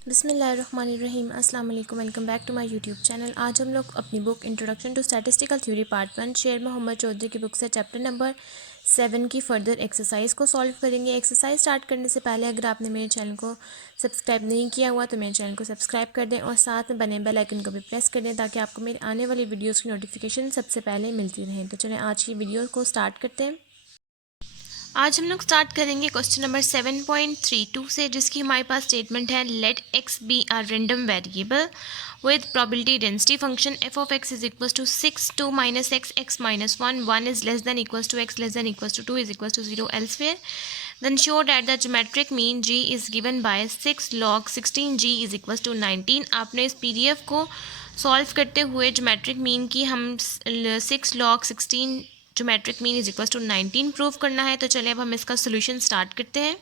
बिस्मिल्लाहिर्रहमानिर्रहीम। अस्सलाम वालेकुम। Welcome back to my YouTube channel. आज हम लोग अपनी book introduction to statistical theory part 1 Sher Mohammad Chaudhary की बुक से चैप्टर नंबर 7 की फर्दर एक्सरसाइज को सॉल्व करेंगे। एक्सरसाइज स्टार्ट करने से पहले अगर आपने मेरे चैनल को सब्सक्राइब नहीं किया हुआ तो मेरे चैनल को सब्सक्राइब कर दें और साथ में बने बेल आइकन को भी प्रेस कर दें ताकि आपको मेरी आने वाली वीडियोज़ की नोटिफिकेशन सबसे पहले मिलती रहें। तो चलें आज की वीडियो को स्टार्ट करते हैं। आज हम लोग स्टार्ट करेंगे क्वेश्चन नंबर 7.32 से, जिसकी हमारे पास स्टेटमेंट है let X be R random variable with probability density function f of x is equals to 6 2 minus x x minus 1 is less than equals to x less than equals to 2 is equals to 0 elsewhere. Then show that the geometric mean g is given by 6 log 16 g is equals to 19. आपने इस pdf को solve करते हुए geometric mean की हम 6 log 16 geometric mean is equals to 19 prove करना है। तो चलिए अब हम इसका सोल्यूशन स्टार्ट करते हैं।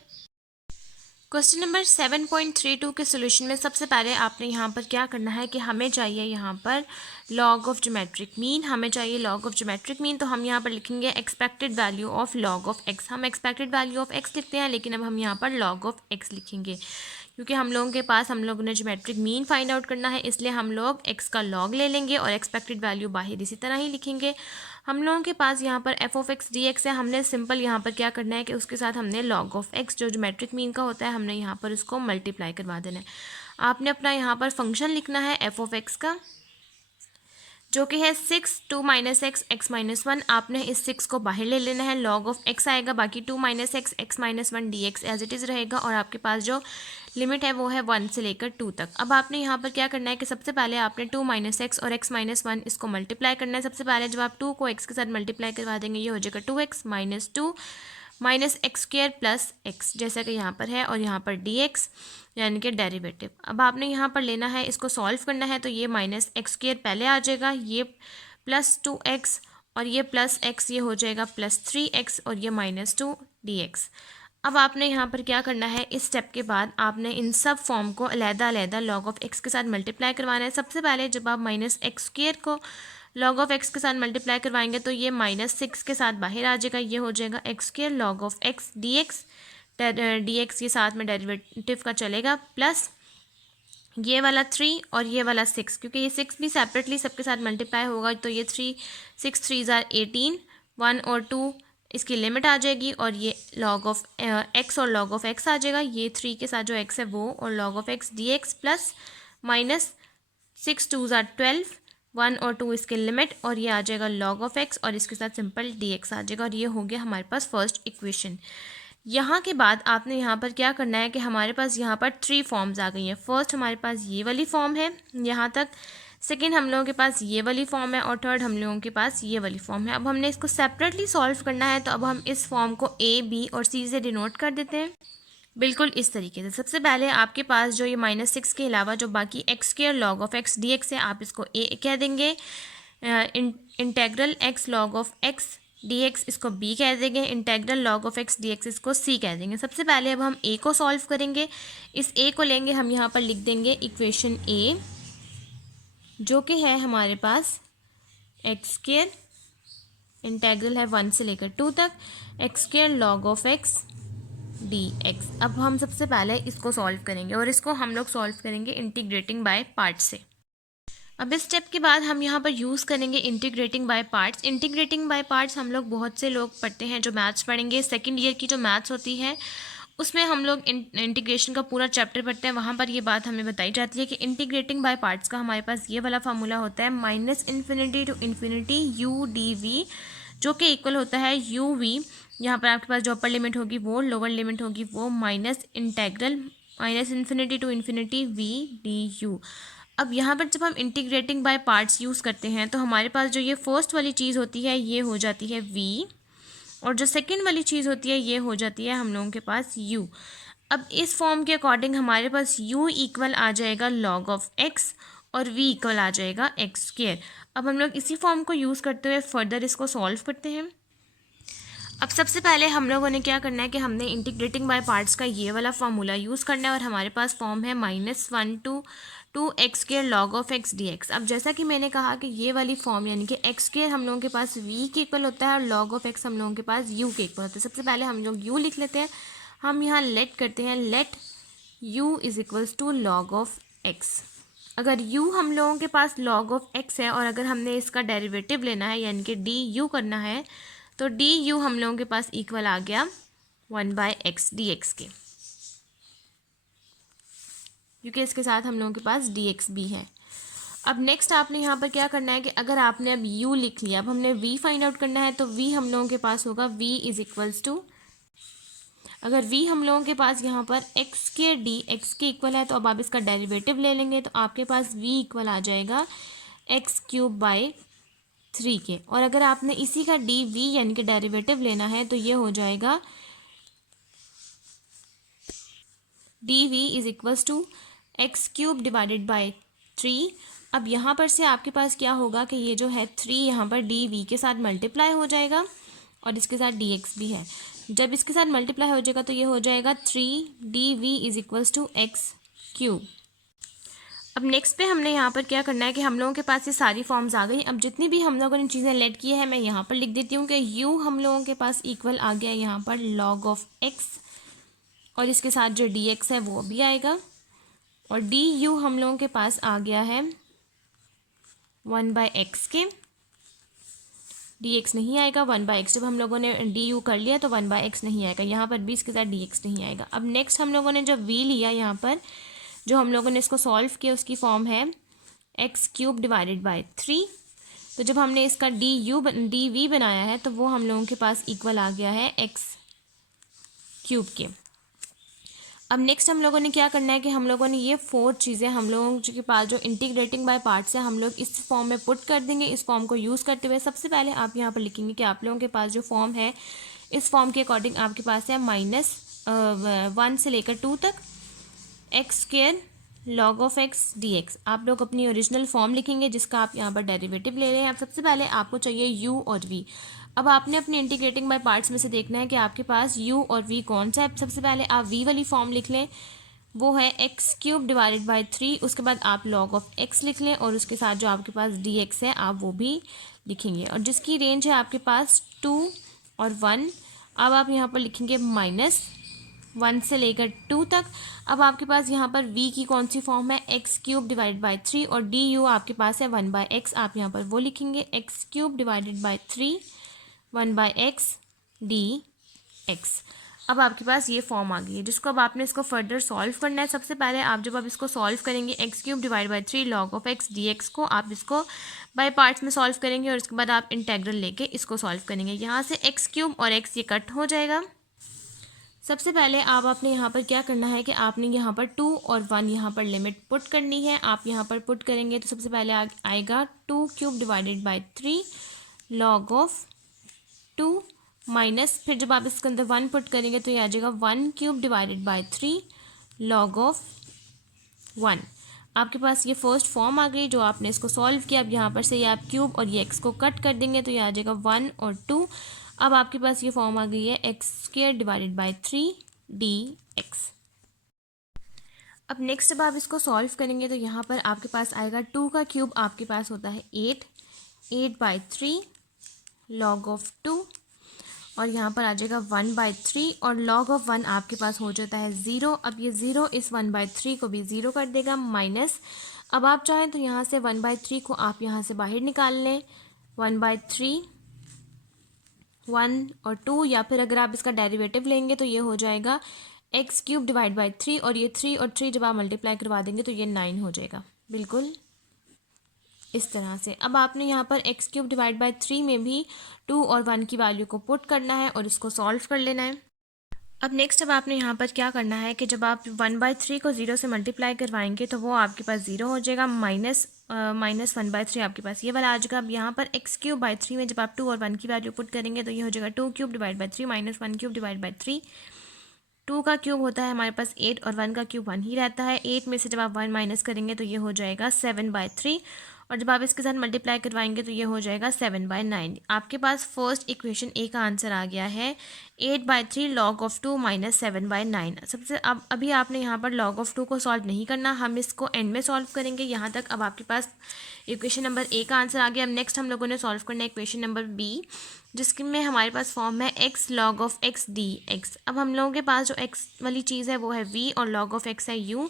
क्वेश्चन नंबर 7.32 के सोल्यूशन में सबसे पहले आपने यहाँ पर क्या करना है कि हमें चाहिए यहाँ पर लॉग ऑफ ज्योमेट्रिक मीन। हमें चाहिए लॉग ऑफ ज्योमेट्रिक मीन, तो हम यहाँ पर लिखेंगे expected value of log of x. हम एक्सपेक्टेड वैल्यू ऑफ एक्स लिखते हैं, लेकिन अब हम यहाँ पर लॉग ऑफ एक्स लिखेंगे क्योंकि हम लोगों ने ज्योमेट्रिक मीन फाइंड आउट करना है, इसलिए हम लोग एक्स का लॉग ले लेंगे और एक्सपेक्टेड वैल्यू बाहर इसी तरह ही लिखेंगे। हम लोगों के पास यहाँ पर F of X D x है। हमने सिंपल यहाँ पर क्या करना है कि उसके साथ हमने लॉग ऑफ एक्स जो ज्योमेट्रिक मीन का होता है हमने यहाँ पर उसको मल्टीप्लाई करवा देना है। आपने अपना यहाँ पर फंक्शन लिखना है एफ ऑफ एक्स का, जो कि है 6 2 माइनस एक्स एक्स माइनस 1। आपने इस 6 को बाहर ले लेना है, लॉग ऑफ एक्स आएगा, बाकी 2 minus X X minus 1 D X as it is रहेगा और आपके पास जो लिमिट है वो है 1 से लेकर 2 तक। अब आपने यहाँ पर क्या करना है कि सबसे पहले आपने 2 माइनस एक्स और एक्स माइनस 1 इसको मल्टीप्लाई करना है। सबसे पहले जब आप 2 को एक्स के साथ मल्टीप्लाई करवा देंगे ये हो जाएगा 2x minus 2 minus x square plus x, जैसा कि यहाँ पर है, और यहाँ पर डी एक्स यानी कि डेरिवेटिव। अब आपने यहाँ पर लेना है, इसको सॉल्व करना है, तो ये माइनस एक्स स्क्वायर पहले आ जाएगा, ये प्लस 2x और ये प्लस x, ये हो जाएगा प्लस 3x और ये माइनस 2 dx। अब आपने यहाँ पर क्या करना है, इस स्टेप के बाद आपने इन सब फॉर्म को अलग-अलग लॉग ऑफ x के साथ मल्टीप्लाई करवाना है। सबसे पहले जब आप माइनस एक्स स्क्वायर को लॉग ऑफ x के साथ मल्टीप्लाई करवाएंगे तो ये माइनस 6 के साथ बाहर आ जाएगा, ये हो जाएगा x square log of x dx। dx ये साथ में डेरिवेटिव का चलेगा, प्लस ये वाला 3 और ये वाला 6, क्योंकि ये 6 भी सेपरेटली सबके साथ मल्टीप्लाई होगा, तो ये 3 6 3 18 1 और 2 इसकी लिमिट आ जाएगी और ये लॉग ऑफ x और लॉग ऑफ x आ जाएगा। ये 3 के साथ जो x है वो और log of x dx plus minus 6 2 12 1 और 2 इसके लिमिट और ये आ जाएगा लॉग ऑफ x और इसके साथ सिंपल dx आ जाएगा और ये हो गया हमारे पास फर्स्ट इक्वेशन। यहाँ के बाद आपने यहाँ पर क्या करना है कि हमारे पास यहाँ पर 3 फॉर्म्स आ गई हैं। फर्स्ट हमारे पास ये वाली फॉर्म है यहाँ तक, सेकंड हम लोगों के पास ये वाली फॉर्म है और थर्ड हम लोगों के पास ये वाली फॉर्म है। अब हमने इसको सेपरेटली सॉल्व करना है, तो अब हम इस फॉर्म को ए बी और सी से डिनोट कर देते हैं, बिल्कुल इस तरीके से। सबसे पहले आपके पास जो ये माइनस 6 के अलावा जो बाकी x square log of X D x है, आप इसको ए कह देंगे। Integral x log of X D x इसको बी कह देंगे, integral log of X D x इसको सी कह देंगे। सबसे पहले अब हम ए को सॉल्व करेंगे। इस ए को लेंगे हम यहाँ पर लिख देंगे इक्वेशन ए, जो कि है हमारे पास एक्स स्क्वायर, इंटेग्रल है 1 से लेकर 2 तक, x square log of X D X. अब हम सबसे पहले इसको सॉल्व करेंगे और इसको हम लोग सॉल्व करेंगे इंटीग्रेटिंग बाय पार्ट से। अब इस स्टेप के बाद हम यहाँ पर यूज़ करेंगे integrating by parts. Integrating by parts हम लोग बहुत से लोग पढ़ते हैं, जो मैथ्स पढ़ेंगे सेकंड ईयर की जो मैथ्स होती है उसमें हम लोग इंटीग्रेशन का पूरा चैप्टर पढ़ते हैं, वहाँ पर ये बात हमें बताई जाती है कि इंटीग्रेटिंग बाय पार्ट्स का हमारे पास ये वाला फार्मूला होता है minus infinity to infinity U D V, जो कि इक्वल होता है यू वी। यहाँ पर आपके पास जो अपर लिमिट होगी वो, लोअर लिमिट होगी वो, minus integral minus infinity to infinity V D U. अब यहाँ पर जब हम इंटीग्रेटिंग बाय पार्ट्स यूज़ करते हैं तो हमारे पास जो ये फर्स्ट वाली चीज़ होती है ये हो जाती है v, और जो सेकंड वाली चीज़ होती है ये हो जाती है हम लोगों के पास u। अब इस फॉर्म के अकॉर्डिंग हमारे पास u इक्वल आ जाएगा लॉग ऑफ x और v इक्वल आ जाएगा एक्स स्क्वायर। अब हम लोग इसी फॉर्म को यूज़ करते हुए फर्दर इसको सॉल्व करते हैं। अब सबसे पहले हम लोगों ने क्या करना है कि हमने इंटीग्रेटिंग बाय पार्ट्स का ये वाला फार्मूला यूज़ करना है और हमारे पास फॉर्म है -1 to 2x square log of x dx। अब जैसा कि मैंने कहा कि ये वाली फॉर्म यानी कि x स्क्वायर हम लोगों के पास v के इक्वल होता है और लॉग ऑफ x हम लोगों के पास u के इक्वल होता है। सबसे पहले हम लोग u लिख लेते हैं। हम यहाँ लेट करते हैं, let u is equals to log of x। अगर u हम लोगों के पास लॉग ऑफ x है और अगर हमने इसका डेरिवेटिव लेना है यानी कि du करना है तो du हम लोगों के पास इक्वल आ गया 1/x dx के, क्योंकि इसके साथ हम लोगों के पास dx भी है। अब नेक्स्ट आपने यहाँ पर क्या करना है कि अगर आपने अब u लिख लिया, अब हमने v फाइंड आउट करना है तो v हम लोगों के पास होगा v इज इक्वल्स टू, अगर v हम लोगों के पास यहाँ पर x के dx के इक्वल है तो अब आप इसका डेरिवेटिव ले लेंगे तो आपके पास v इक्वल आ जाएगा x³/3 के। और अगर आपने इसी का dv यानी कि डेरिवेटिव लेना है तो ये हो जाएगा dv is equals to x³/3। अब यहाँ पर से आपके पास क्या होगा कि ये जो है 3 यहाँ पर dv के साथ मल्टीप्लाई हो जाएगा और इसके साथ dx भी है। जब इसके साथ मल्टीप्लाई हो जाएगा तो ये हो जाएगा 3dv is equals to x³। अब नेक्स्ट पे हमने यहाँ पर क्या करना है कि हम लोगों के पास ये सारी फॉर्म्स आ गई। अब जितनी भी हम लोगों ने चीज़ें लेट की है मैं यहाँ पर लिख देती हूँ कि u हम लोगों के पास इक्वल आ गया यहाँ पर log ऑफ x और इसके साथ जो dx है वो भी आएगा और du हम लोगों के पास आ गया है 1/x के, dx नहीं आएगा 1/x। जब हम लोगों ने du कर लिया तो 1/x नहीं आएगा, यहाँ पर भी इसके साथ dx नहीं आएगा। अब नेक्स्ट हम लोगों ने जो v लिया यहाँ पर, जो हम लोगों ने इसको सॉल्व किया उसकी फॉर्म है x³/3। तो जब हमने इसका dv बनाया है तो वो हम लोगों के पास इक्वल आ गया है x³ के। अब नेक्स्ट हम लोगों ने क्या करना है कि हम लोगों ने ये 4 चीज़ें हम लोगों के पास जो इंटीग्रेटिंग बाय पार्ट्स है हम लोग इस फॉर्म में पुट कर देंगे। इस फॉर्म को यूज़ करते हुए सबसे पहले आप यहाँ पर लिखेंगे कि आप लोगों के पास जो फॉर्म है इस फॉर्म के अकॉर्डिंग आपके पास है -1 से लेकर 2 तक x² log of x dx। आप लोग अपनी ओरिजिनल फॉर्म लिखेंगे जिसका आप यहाँ पर डेरिवेटिव ले रहे हैं। अब सबसे पहले आपको चाहिए u और v। अब आपने अपनी इंटीग्रेटिंग बाय पार्ट्स में से देखना है कि आपके पास u और v कौन सा है। सबसे पहले आप v वाली फॉर्म लिख लें, वो है x³/3। उसके बाद आप log ऑफ x लिख लें और उसके साथ जो आपके पास dx है आप वो भी लिखेंगे और जिसकी रेंज है आपके पास 2 और 1। अब आप यहाँ पर लिखेंगे -1 से लेकर 2 तक। अब आपके पास यहाँ पर v की कौन सी फॉर्म है x³/3 और du आपके पास है 1/x। आप यहाँ पर वो लिखेंगे x³/3 1/x dx। अब आपके पास ये फॉर्म आ गई है जिसको अब आपने इसको फर्दर सॉल्व करना है। सबसे पहले आप जब इसको सॉल्व करेंगे x³/3 log of x dx को आप इसको बाय पार्ट्स में सॉल्व करेंगे और इसके बाद आप इंटेग्रल लेके इसको सॉल्व करेंगे। यहाँ से x³ और x ये कट हो जाएगा। सबसे पहले आप आपने यहाँ पर क्या करना है कि आपने यहाँ पर 2 और 1 यहाँ पर लिमिट पुट करनी है। आप यहाँ पर पुट करेंगे तो सबसे पहले आएगा 2³/3 log ऑफ 2 माइनस, फिर जब आप इसके अंदर 1 पुट करेंगे तो ये आ जाएगा 1³/3 log ऑफ 1। आपके पास ये फर्स्ट फॉर्म आ गई जो आपने इसको सॉल्व किया। अब यहाँ पर से ये आप क्यूब और ये x को कट कर देंगे तो ये आ जाएगा 1 और 2। अब आपके पास ये फॉर्म आ गई है x²/3 dx। अब नेक्स्ट जब आप इसको सॉल्व करेंगे तो यहाँ पर आपके पास आएगा 2 का क्यूब आपके पास होता है 8/3 log ऑफ 2 और यहाँ पर आ जाएगा 1/3 और log ऑफ 1 आपके पास हो जाता है 0। अब ये 0 इस 1/3 को भी 0 कर देगा माइनस। अब आप चाहें तो यहाँ से 1/3 को आप यहाँ से बाहर निकाल लें, 1/3 1 और 2, या फिर अगर आप इसका डेरिवेटिव लेंगे तो ये हो जाएगा x³/3 और ये 3 और 3 जब आप मल्टीप्लाई करवा देंगे तो ये 9 हो जाएगा, बिल्कुल इस तरह से। अब आपने यहाँ पर x³/3 में भी 2 और 1 की वैल्यू को पुट करना है और इसको सॉल्व कर लेना है। अब नेक्स्ट अब आपने यहाँ पर क्या करना है कि जब आप 1/3 को 0 से मल्टीप्लाई करवाएंगे तो वो आपके पास 0 हो जाएगा, माइनस 1/3 आपके पास ये वाला आ जाएगा। अब यहाँ पर x³/3 में जब आप 2 और 1 की वैल्यू पुट करेंगे तो ये हो जाएगा 2³/3 माइनस 1³/3। 2 का क्यूब होता है हमारे पास 8 और 1 का क्यूब 1 ही रहता है। 8 में से जब आप 1 माइनस करेंगे तो ये हो जाएगा 7/3 और जब आप इसके साथ मल्टीप्लाई करवाएंगे तो ये हो जाएगा 7/9। आपके पास फर्स्ट इक्वेशन ए का आंसर आ गया है 8/3 log of 2 माइनस 7/9। सबसे अब अभी आपने यहाँ पर log of 2 को सॉल्व नहीं करना, हम इसको एंड में सॉल्व करेंगे। यहाँ तक अब आपके पास इक्वेशन नंबर ए का आंसर आ गया। अब नेक्स्ट हम लोगों ने सॉल्व करना है इक्वेशन नंबर बी, जिसके में हमारे पास फॉर्म है x log of x dx। अब हम लोगों के पास जो x वाली चीज़ है वो है v और log of x है u।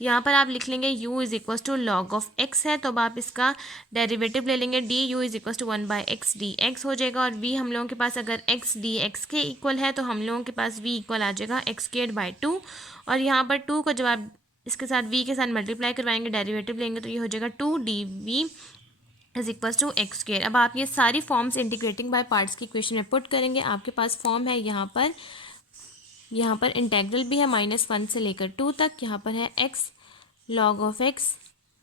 यहाँ पर आप लिख लेंगे u is equal to log of x है, तो अब आप इसका डेरिवेटिव ले लेंगे, du is equal to 1/x dx हो जाएगा। और v हम लोगों के पास अगर x dx के इक्वल है तो हम लोगों के पास v इक्वल आ जाएगा x²/2। और यहाँ पर 2 को जब आप इसके साथ v के साथ मल्टीप्लाई करवाएंगे, डेरिवेटिव लेंगे, तो ये हो जाएगा 2dv is equal to x²। अब आप ये सारी फॉर्म्स इंटीग्रेटिंग बाय पार्ट्स की इक्वेशन में पुट करेंगे। आपके पास फॉर्म है यहाँ पर इंटेग्रल भी है -1 से लेकर 2 तक। यहाँ पर है x log of x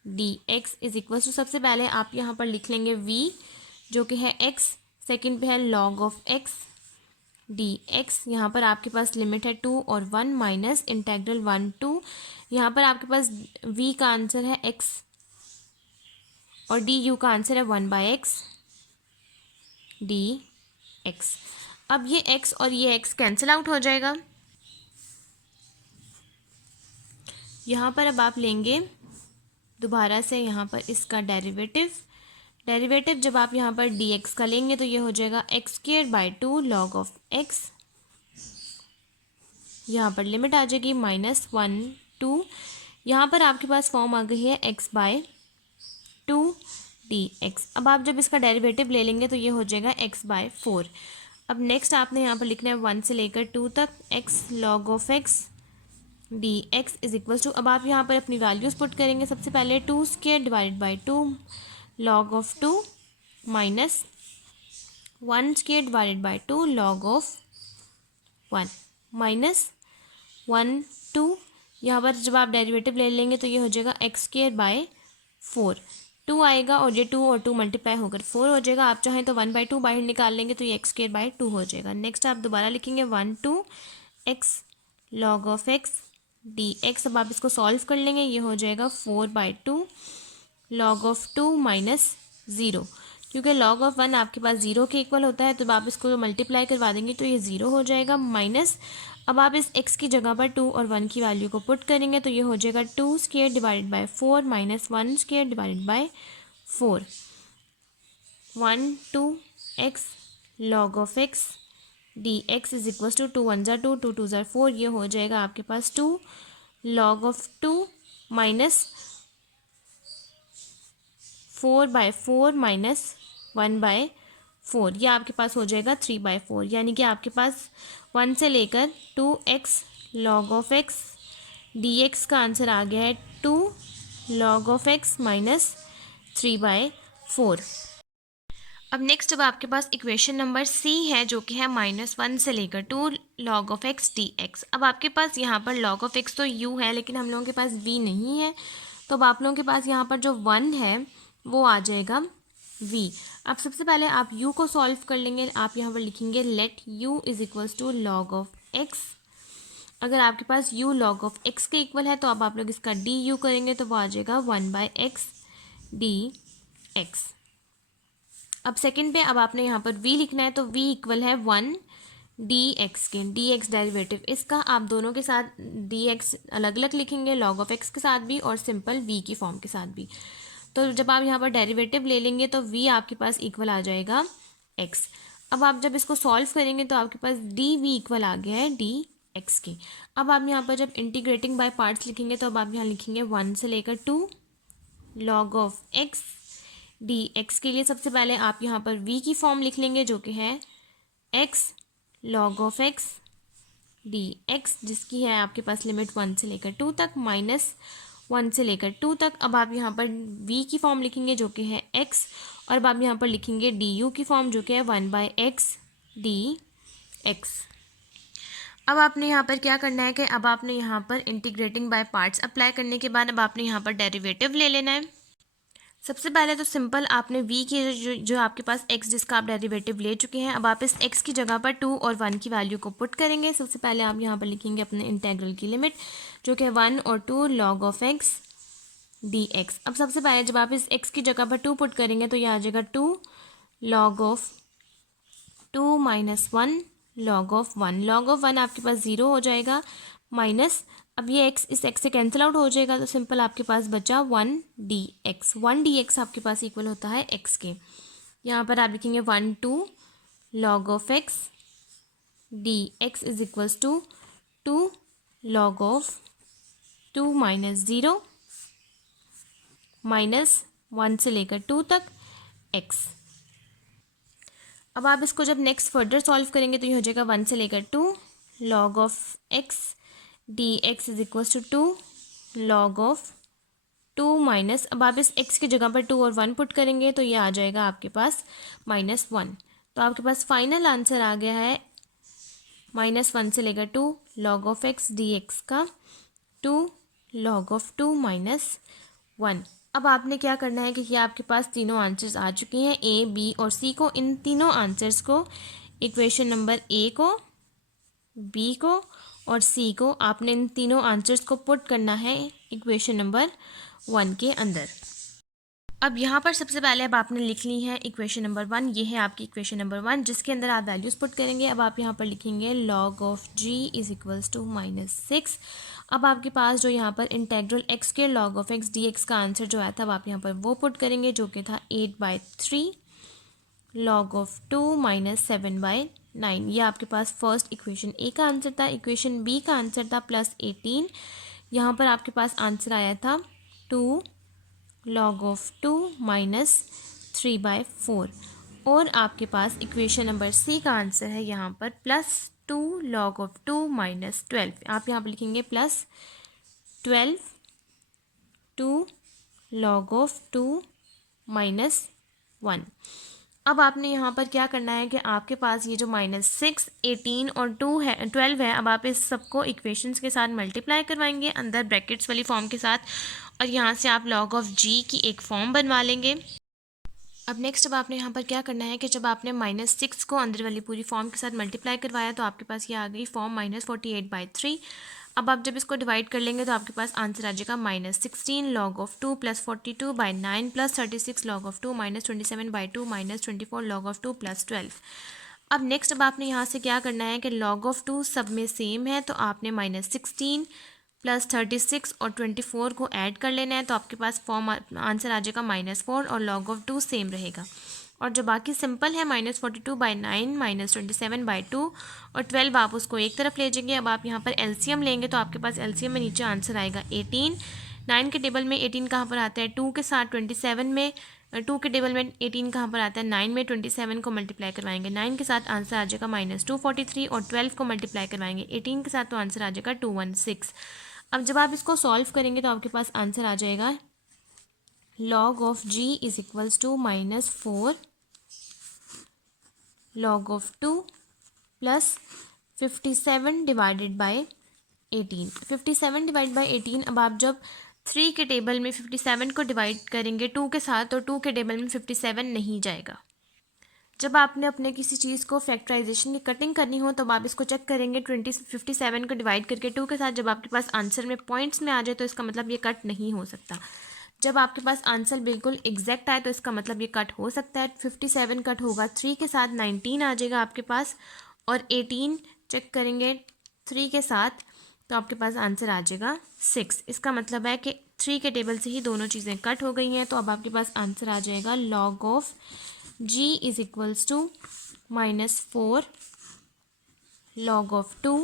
dx is equal to, सबसे पहले आप यहाँ पर लिख लेंगे v जो कि है x, सेकंड पे है log of x dx। यहाँ पर आपके पास लिमिट है 2 और 1 माइनस इंटेग्रल 1 2। यहाँ पर आपके पास v का आंसर है x और du का आंसर है 1/x dx। अब ये x और ये x कैंसिल आउट हो जाएगा। यहाँ पर अब आप लेंगे दोबारा से यहाँ पर इसका डेरिवेटिव जब आप यहाँ पर dx का लेंगे तो ये हो जाएगा x²/2 log of x। यहाँ पर लिमिट आ जाएगी -1 2। यहाँ पर आपके पास फॉर्म आ गई है x/2 dx। अब आप जब इसका डेरिवेटिव ले लेंगे तो ये हो जाएगा x/4। अब नेक्स्ट आपने यहाँ पर लिखना है 1 से लेकर 2 तक x log of x dx is equal to, अब आप यहाँ पर अपनी वैल्यूज़ पुट करेंगे। सबसे पहले 2/2 log of 2 minus 1/2 log of 1 minus 1 2। यहाँ पर जब आप डेरिवेटिव ले लेंगे तो ये हो जाएगा x²/4। 2 आएगा और ये 2 और 2 मल्टीप्लाई होकर 4 हो जाएगा। आप चाहें तो 1/2 बाहर निकाल लेंगे तो ये x²/2 हो जाएगा। नेक्स्ट आप दोबारा लिखेंगे 1 2 x log of x dx। अब आप इसको सॉल्व कर लेंगे, ये हो जाएगा 4/2 log of 2 माइनस 0। क्योंकि log of 1 आपके पास 0 के इक्वल होता है तो आप इसको मल्टीप्लाई करवा देंगे तो ये 0 हो जाएगा माइनस। अब आप इस x की जगह पर 2 और 1 की वैल्यू को पुट करेंगे तो ये हो जाएगा 2/4 माइनस 1/4 1 2 x log of x dx is equal to 2 1 ज़ा 2 2 2 ज़ा 4। ये हो जाएगा आपके पास 2 log of 2 माइनस 4/4 माइनस 1/4। ये आपके पास हो जाएगा 3/4। यानी कि आपके पास 1 से लेकर 2x log of x dx का आंसर आ गया है 2 log of x माइनस 3/4। अब नेक्स्ट अब आपके पास इक्वेशन नंबर सी है जो कि है -1 से लेकर 2 log of x dx। अब आपके पास यहाँ पर log of x तो u है लेकिन हम लोगों के पास v नहीं है, तो अब आप लोगों के पास यहाँ पर जो 1 है वो आ जाएगा v। अब सबसे पहले आप u को सॉल्व कर लेंगे। आप यहाँ पर लिखेंगे let u is equals to log of x। अगर आपके पास u log of x के इक्वल है तो अब आप लोग इसका du करेंगे तो वो आ जाएगा 1/x dx। अब सेकंड पे अब आपने यहाँ पर v लिखना है तो v इक्वल है 1 dx के, dx डेरिवेटिव इसका आप दोनों के साथ dx अलग अलग लिखेंगे, log of x के साथ भी और सिंपल v की फॉर्म के साथ भी। तो जब आप यहाँ पर डेरिवेटिव ले लेंगे तो v आपके पास इक्वल आ जाएगा x। अब आप जब इसको सॉल्व करेंगे तो आपके पास dv इक्वल आ गया है dx के। अब आप यहाँ पर जब इंटीग्रेटिंग बाय पार्ट्स लिखेंगे तो अब आप यहाँ लिखेंगे 1 से लेकर 2 log of x dx के लिए सबसे पहले आप यहाँ पर v की फॉर्म लिख लेंगे जो कि है x log of x dx, जिसकी है आपके पास लिमिट 1 से लेकर 2 तक माइनस 1 से लेकर 2 तक। अब आप यहाँ पर v की फॉर्म लिखेंगे जो कि है x और अब आप यहाँ पर लिखेंगे du की फॉर्म जो कि है 1/x dx। अब आपने यहाँ पर क्या करना है कि अब आपने यहाँ पर इंटीग्रेटिंग बाय पार्ट्स अप्लाई करने के बाद अब आपने यहाँ पर डेरिवेटिव ले लेना है। सबसे पहले तो सिंपल आपने v की जो आपके पास x जिसका आप डेरिवेटिव ले चुके हैं, अब आप इस x की जगह पर 2 और 1 की वैल्यू को पुट करेंगे। सबसे पहले आप यहाँ पर लिखेंगे अपने इंटीग्रल की लिमिट जो कि 1 और 2 log of x D X. अब सबसे पहले जब आप इस एक्स की जगह पर 2 पुट करेंगे तो ये आ जाएगा 2 log of 2 minus 1 log of 1। log of 1 आपके पास 0 हो जाएगा माइनस, अब ये एक्स इस एक्स से कैंसिल आउट हो जाएगा तो सिंपल आपके पास बचा 1 डी एक्स। 1 डी एक्स आपके पास इक्वल होता है एक्स के। यहाँ पर आप लिखेंगे 1 2 log of X D X is equals to 2 log of 2 minus 0 minus 1 से लेकर 2 तक एक्स। अब आप इसको जब नेक्स्ट फर्दर सॉल्व करेंगे तो ये हो जाएगा 1 से लेकर 2 log of X D X is equals to 2 log of 2 minus, अब आप इस x की जगह पर 2 और 1 पुट करेंगे तो ये आ जाएगा आपके पास -1। तो आपके पास फाइनल आंसर आ गया है -1 से लेकर 2 log of X D x का 2 log ऑफ 2 माइनस 1। अब आपने क्या करना है कि ये आपके पास तीनों आंसर्स आ चुके हैं ए बी और सी को। इन तीनों आंसर्स को इक्वेशन नंबर ए को, बी को और सी को आपने इन तीनों आंसर्स को पुट करना है इक्वेशन नंबर 1 के अंदर। अब यहाँ पर सबसे पहले अब आपने लिख ली है इक्वेशन नंबर 1, ये है आपकी इक्वेशन नंबर 1 जिसके अंदर आप वैल्यूज़ पुट करेंगे। अब आप यहाँ पर लिखेंगे log of g is equals to -6। अब आपके पास जो यहाँ पर इंटेग्रल x के log ऑफ x dx का आंसर जो आया था अब आप यहाँ पर वो पुट करेंगे जो कि था 8/3 log ऑफ 2 माइनस 7/9। ये आपके पास फर्स्ट इक्वेशन ए का आंसर था। इक्वेशन बी का आंसर था +18। यहाँ पर आपके पास आंसर आया था 2 log ऑफ 2 माइनस 3/4। और आपके पास इक्वेशन नंबर सी का आंसर है यहाँ पर +2 log ऑफ 2 माइनस 12। आप यहाँ पर लिखेंगे +12 2 log ऑफ 2 माइनस 1। अब आपने यहाँ पर क्या करना है कि आपके पास ये जो -6 18 और 2 है 12 है, अब आप इस सबको इक्वेशंस के साथ मल्टीप्लाई करवाएंगे अंदर ब्रैकेट्स वाली फॉर्म के साथ और यहाँ से आप log ऑफ g की एक फॉर्म बनवा लेंगे। अब नेक्स्ट अब आपने यहाँ पर क्या करना है कि जब आपने -6 को अंदर वाली पूरी फॉर्म के साथ मल्टीप्लाई करवाया तो आपके पास ये आ गई फॉर्म -48/3। अब आप जब इसको डिवाइड कर लेंगे तो आपके पास आंसर आ जाएगा -16 log of 2 + 42/9 + 36 log of 2 - 27/2 - 24 log of 2 + 12। अब नेक्स्ट अब आपने यहाँ से क्या करना है कि log ऑफ 2 सब में सेम है तो आपने -16 + 36 और 24 को ऐड कर लेना है तो आपके पास फॉर्म आंसर आ जाएगा -4 और log ऑफ 2 सेम रहेगा। और जो बाकी सिंपल है -42/9 - 27/2 और 12 आप उसको एक तरफ ले जाएंगे। अब आप यहाँ पर एलसीएम लेंगे तो आपके पास एलसीएम में नीचे आंसर आएगा 18। 9 के टेबल में 18 कहाँ पर आता है 2 के साथ, 27 में 2 के टेबल में 18 कहाँ पर आता है 9 में, 27 को मल्टीप्लाई करवाएंगे 9 के साथ आंसर आ जाएगा -243 और 12 को मल्टीप्लाई करवाएंगे 18 के साथ तो आंसर आ जाएगा 216। अब जब आप इसको सॉल्व करेंगे तो आपके पास आंसर आ जाएगा log of g is equals to -4 log of 2 + 57 divided by 18। 57 divide by 18, अब आप जब 3 के टेबल में 57 को डिवाइड करेंगे 2 के साथ तो 2 के टेबल में 57 नहीं जाएगा। जब आपने अपने किसी चीज़ को फैक्टराइजेशन की कटिंग करनी हो तो आप इसको चेक करेंगे 57 को डिवाइड करके 2 के साथ, जब आपके पास आंसर में पॉइंट्स में आ जाए तो इसका मतलब ये कट नहीं हो सकता। जब आपके पास आंसर बिल्कुल एग्जैक्ट आए तो इसका मतलब ये कट हो सकता है। 57 कट होगा 3 के साथ 19 आ जाएगा आपके पास और 18 चेक करेंगे 3 के साथ तो आपके पास आंसर आ जाएगा 6। इसका मतलब है कि 3 के टेबल से ही दोनों चीज़ें कट हो गई हैं तो अब आपके पास आंसर आ जाएगा log of g is equals to -4 log of 2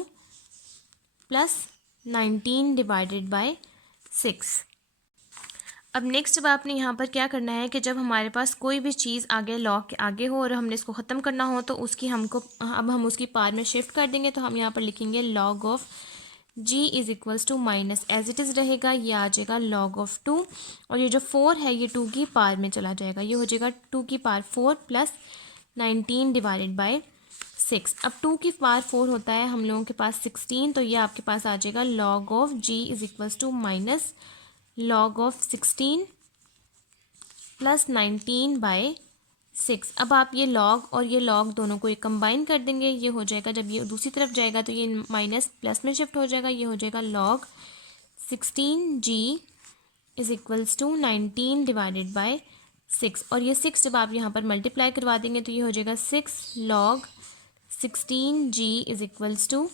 + 19 divided by 6। अब नेक्स्ट अब आपने यहाँ पर क्या करना है कि जब हमारे पास कोई भी चीज़ आगे लॉग के आगे हो और हमने इसको ख़त्म करना हो तो उसकी अब हम उसकी पार में शिफ्ट कर देंगे तो हम यहाँ पर लिखेंगे log of g is equals to minus as it is रहेगा, ये आ जाएगा log ऑफ 2 और ये जो 4 है ये 2 की पार में चला जाएगा, ये हो जाएगा 2 की पार 4 + 19 डिवाइडेड बाय 6। अब 2 की पार 4 होता है हम लोगों के पास 16 तो ये आपके पास आ जाएगा log of g is equals to minus log of 16 + 19 by 6। अब आप ये log और ये log दोनों को एक कंबाइन कर देंगे, ये हो जाएगा जब ये दूसरी तरफ जाएगा तो ये माइनस प्लस में शिफ्ट हो जाएगा, ये हो जाएगा log 16g is equals to 19 divided by 6, और ये 6 जब आप यहाँ पर मल्टीप्लाई करवा देंगे तो ये हो जाएगा 6 log 16g is equals to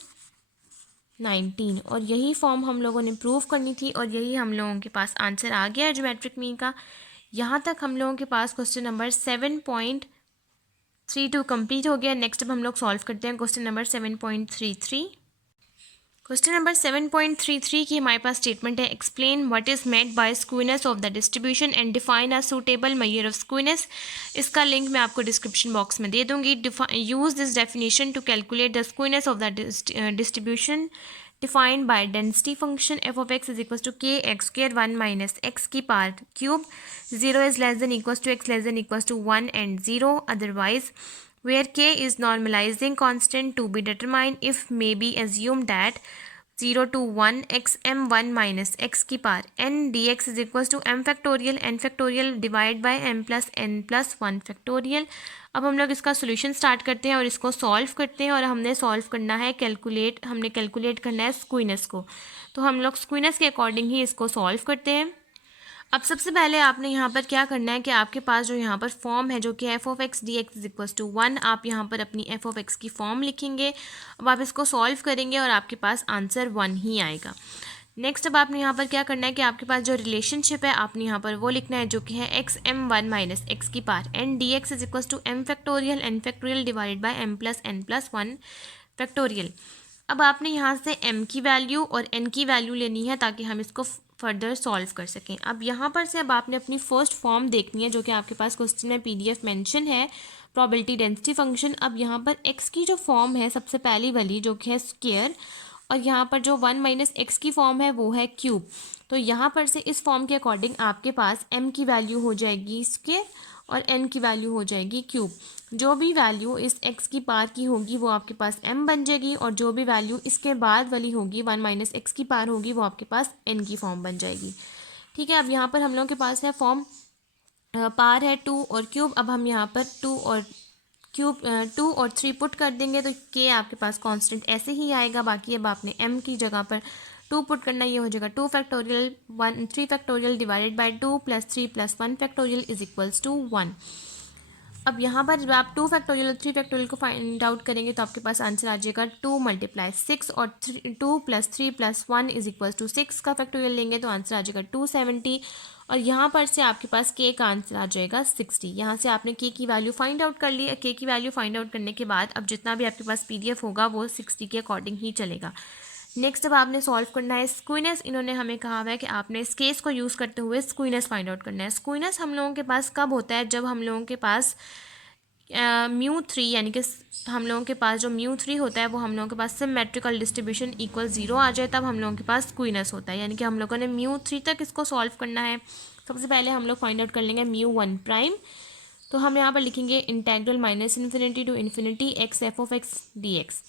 19, और यही फॉर्म हम लोगों ने प्रूव करनी थी और यही हम लोगों के पास आंसर आ गया है ज्योमेट्रिक मीन का। यहाँ तक हम लोगों के पास क्वेश्चन नंबर 7.32 कंप्लीट हो गया। नेक्स्ट अब हम लोग सॉल्व करते हैं क्वेश्चन नंबर 7.33। क्वेश्चन नंबर 7.33 की हमारे पास स्टेटमेंट है, explain what is meant by skewness of the distribution and define a suitable measure of skewness. इसका लिंक मैं आपको डिस्क्रिप्शन बॉक्स में दे दूंगी। Use this definition to calculate the skewness of the distribution defined by density function F of x is equal to K X square 1 minus X की power cube 0 is less than equal to X less than equal to 1 and 0 otherwise where k is normalizing constant to be determined if may be assumed that 0 to 1 x m1 minus x की power n dx is equals to m factorial n factorial divide by m plus n plus 1 factorial। अब हम लोग इसका solution start करते हैं और इसको solve करते हैं, और हमने सॉल्व करना है हमने कैलकुलेट करना है स्क्यूनेस को, तो हम लोग स्क्यूनेस के अकॉर्डिंग ही इसको सॉल्व करते हैं। अब सबसे पहले आपने यहाँ पर क्या करना है कि आपके पास जो यहाँ पर फॉर्म है जो कि F of X D X is equals to 1, आप यहाँ पर अपनी एफ ऑफ एक्स की फॉर्म लिखेंगे। अब आप इसको सॉल्व करेंगे और आपके पास आंसर 1 ही आएगा। नेक्स्ट अब आपने यहाँ पर क्या करना है कि आपके पास जो रिलेशनशिप है आपने यहाँ पर वो लिखना है जो कि है एक्स एम 1 माइनस एक्स की power N D X is equals to M factorial N factorial divided by M plus N plus 1 factorial. अब आपने यहाँ से m की वैल्यू और n की वैल्यू लेनी है ताकि हम इसको फर्दर सॉल्व कर सकें। अब यहाँ पर से अब आपने अपनी फर्स्ट फॉर्म देखनी है जो कि आपके पास क्वेश्चन में PDF मेंशन है, प्रोबेबिलिटी डेंसिटी फंक्शन। अब यहाँ पर x की जो फॉर्म है सबसे पहली वाली जो कि है स्क्वायर, और यहाँ पर जो 1 माइनस एक्स की फॉर्म है वो है क्यूब। तो यहाँ पर से इस फॉर्म के अकॉर्डिंग आपके पास m की वैल्यू हो जाएगी स्क्वायर और n की वैल्यू हो जाएगी क्यूब। जो भी वैल्यू इस x की पावर की होगी वो आपके पास m बन जाएगी, और जो भी वैल्यू इसके बाद वाली होगी 1 माइनस एक्स की पावर होगी वो आपके पास n की फॉर्म बन जाएगी। ठीक है, अब यहाँ पर हम लोगों के पास है फॉर्म पावर है 2 और क्यूब। अब हम यहाँ पर 2 और 3 पुट कर देंगे तो k आपके पास कांस्टेंट ऐसे ही आएगा। बाकी अब आपने m की जगह पर 2 पुट करना, ये हो जाएगा 2 factorial 3 factorial divided by 2 plus 3 plus 1 factorial is equals to 1। अब यहाँ पर जब आप 2 फैक्टोरियल और 3 फैक्टोरियल को फाइंड आउट करेंगे तो आपके पास आंसर आ जाएगा 2 मल्टीप्लाई 6 और 2 plus 3 plus 1 is equal to 6 का फैक्टोरियल लेंगे तो आंसर आ जाएगा 270, और यहाँ पर से आपके पास k का आंसर आ जाएगा 60। यहाँ से आपने k की वैल्यू फाइंड आउट कर ली। k की वैल्यू फाइंड आउट करने के बाद अब जितना भी आपके पास PDF होगा वो 60 के अकॉर्डिंग ही चलेगा। नेक्स्ट अब आपने सॉल्व करना है स्क्यूनेस। इन्होंने हमें कहा हुआ है कि आपने इस केस को यूज़ करते हुए स्क्यूनेस फाइंड आउट करना है। स्क्यूनेस हम लोगों के पास कब होता है, जब हम लोगों के पास μ3 यानी कि हम लोगों के पास जो μ3 होता है वो हम लोगों के पास सिमेट्रिकल डिस्ट्रीब्यूशन इक्वल 0 आ जाए, तब हम लोगों के पास स्क्यूनेस होता है। यानी कि हम लोगों ने μ3 तक इसको सॉल्व करना है। सबसे पहले हम लोग फाइंड आउट कर लेंगे μ1 प्राइम, तो हम यहाँ पर लिखेंगे integral minus infinity to infinity X F of X D X.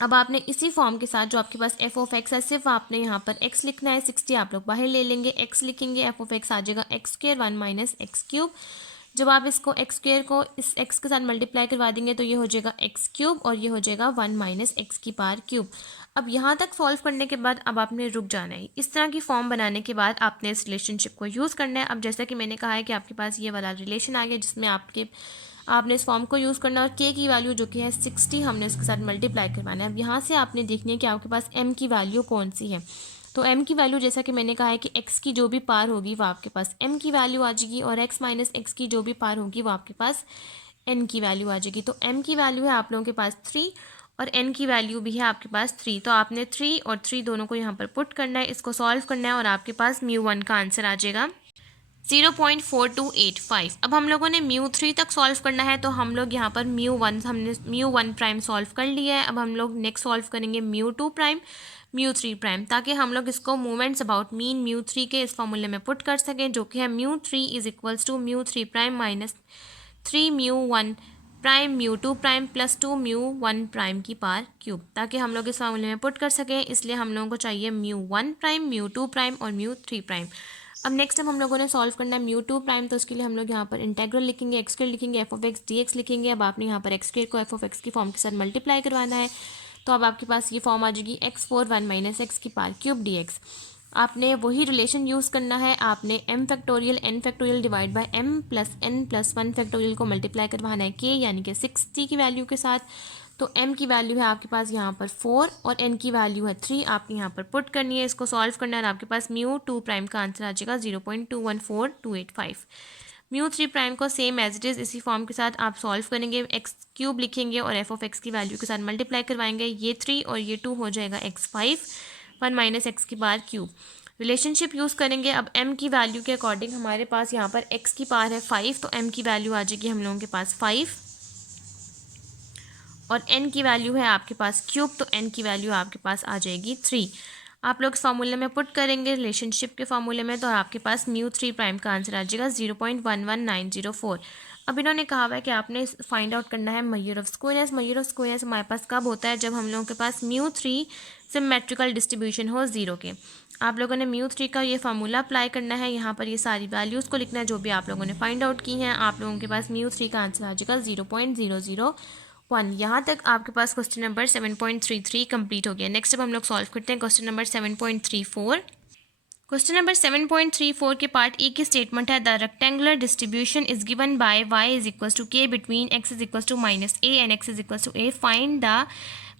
अब आपने इसी फॉर्म के साथ जो आपके पास एफ ऑफ एक्स है सिर्फ आपने यहाँ पर x लिखना है, 60 आप लोग बाहर ले लेंगे, x लिखेंगे, एफ ऑफ एक्स आ जाएगा x square 1 minus x cube. जब आप इसको एक्स स्क्वायर को इस x के साथ मल्टीप्लाई करवा देंगे तो ये हो जाएगा एक्स क्यूब और ये हो जाएगा 1 माइनस एक्स की पावर क्यूब। अब यहाँ तक सॉल्व करने के बाद अब आपने रुक जाना है। इस तरह की फॉर्म बनाने के बाद आपने इस रिलेशनशिप को यूज़ करना है। अब जैसा कि मैंने कहा है कि आपके पास ये वाला रिलेशन आ गया जिसमें आपने इस फॉर्म को यूज़ करना है, और k की वैल्यू जो कि है 60 हमने उसके साथ मल्टीप्लाई करवाना है। अब यहाँ से आपने देखनी है कि आपके पास m की वैल्यू कौन सी है। तो m की वैल्यू जैसा कि मैंने कहा है कि x की जो भी पावर होगी वो आपके पास m की वैल्यू आ जाएगी, और x माइनस एक्स की जो भी पावर होगी वो आपके पास n की वैल्यू आ जाएगी। तो m की वैल्यू है आप लोगों के पास 3 और n की वैल्यू भी है आपके पास 3। तो आपने 3 और 3 दोनों को यहाँ पर पुट करना है, इसको सॉल्व करना है, और आपके पास μ1 का आंसर आ जाएगा 0.4285। अब हम लोगों ने μ3 तक सॉल्व करना है, तो हम लोग यहाँ पर हमने μ1 प्राइम सॉल्व कर लिया है। अब हम लोग नेक्स्ट सॉल्व करेंगे μ2 प्राइम μ3 प्राइम, ताकि हम लोग इसको मूवमेंट्स अबाउट मीन μ3 के इस फॉर्मूले में पुट कर सकें जो कि है μ3 is equals to μ3 prime minus 3 μ1 prime μ2 prime plus 2 μ1 prime की पावर क्यूब, ताकि हम लोग इस फॉर्मूले में पुट कर सकें। इसलिए हम लोगों को चाहिए μ1 प्राइम μ2 प्राइम और μ3 प्राइम। अब नेक्स्ट हम लोगों ने सॉल्व करना है μ2 प्राइम, तो उसके लिए हम लोग यहाँ पर इंटेग्रल लिखेंगे, एक्स स्क्वायर लिखेंगे, F of X D x लिखेंगे। अब आपने यहाँ पर एक्स स्क्वायर को एफ ऑफ एक्स की फॉर्म के साथ मल्टीप्लाई करवाना है, तो अब आपके पास ये फॉर्म आ जाएगी x4 1 माइनस एक्स की पावर क्यूब डी एक्स। आपने वही रिलेशन यूज़ करना है, आपने m factorial n factorial divide by m plus n plus 1 factorial को मल्टीप्लाई करवाना है k यानी कि 60 की वैल्यू के साथ। तो m की वैल्यू है आपके पास यहाँ पर 4 और n की वैल्यू है 3, आपने यहाँ पर पुट करनी है, इसको सॉल्व करना है और आपके पास म्यू 2 प्राइम का आंसर आ जाएगा 0.214285। म्यू 3 प्राइम को सेम एज इट इज़ इसी फॉर्म के साथ आप सॉल्व करेंगे, एक्स क्यूब लिखेंगे और एफ ऑफ एक्स की वैल्यू के साथ मल्टीप्लाई करवाएंगे, ये 3 और ये 2 हो जाएगा x5, 1 माइनस एक्स की पावर क्यूब। रिलेशनशिप यूज़ करेंगे। अब m की वैल्यू के अकॉर्डिंग हमारे पास यहाँ पर x की पावर है 5, तो m की वैल्यू आ जाएगी हम लोगों के पास 5 और n की वैल्यू है आपके पास क्यूब, तो n की वैल्यू आपके पास आ जाएगी 3। आप लोग इस फार्मूले में पुट करेंगे रिलेशनशिप के फार्मूले में, तो आपके पास म्यू 3 प्राइम का आंसर आ जाएगा 0.11904। अब इन्होंने कहा हुआ है कि आपने फाइंड आउट करना है measure of squareness. Measure of squareness हमारे पास कब होता है, जब हम लोगों के पास म्यू 3 सिमेट्रिकल डिस्ट्रीब्यूशन हो 0 के। आप लोगों ने म्यू 3 का ये फार्मूला अप्लाई करना है, यहाँ पर ये सारी वैल्यूज़ को लिखना है जो भी आप लोगों ने फाइंड आउट की हैं। आप लोगों के पास म्यू 3 का आंसर आ जाएगा 0.001। यहाँ तक आपके पास क्वेश्चन नंबर 7.33 कंप्लीट हो गया। नेक्स्ट अब हम लोग सॉल्व करते हैं क्वेश्चन नंबर 7.34। क्वेश्चन नंबर 7.34 के पार्ट ए की स्टेटमेंट है, the rectangular distribution is given by y is equal to k between x is equal to minus a and x is equal to a, find the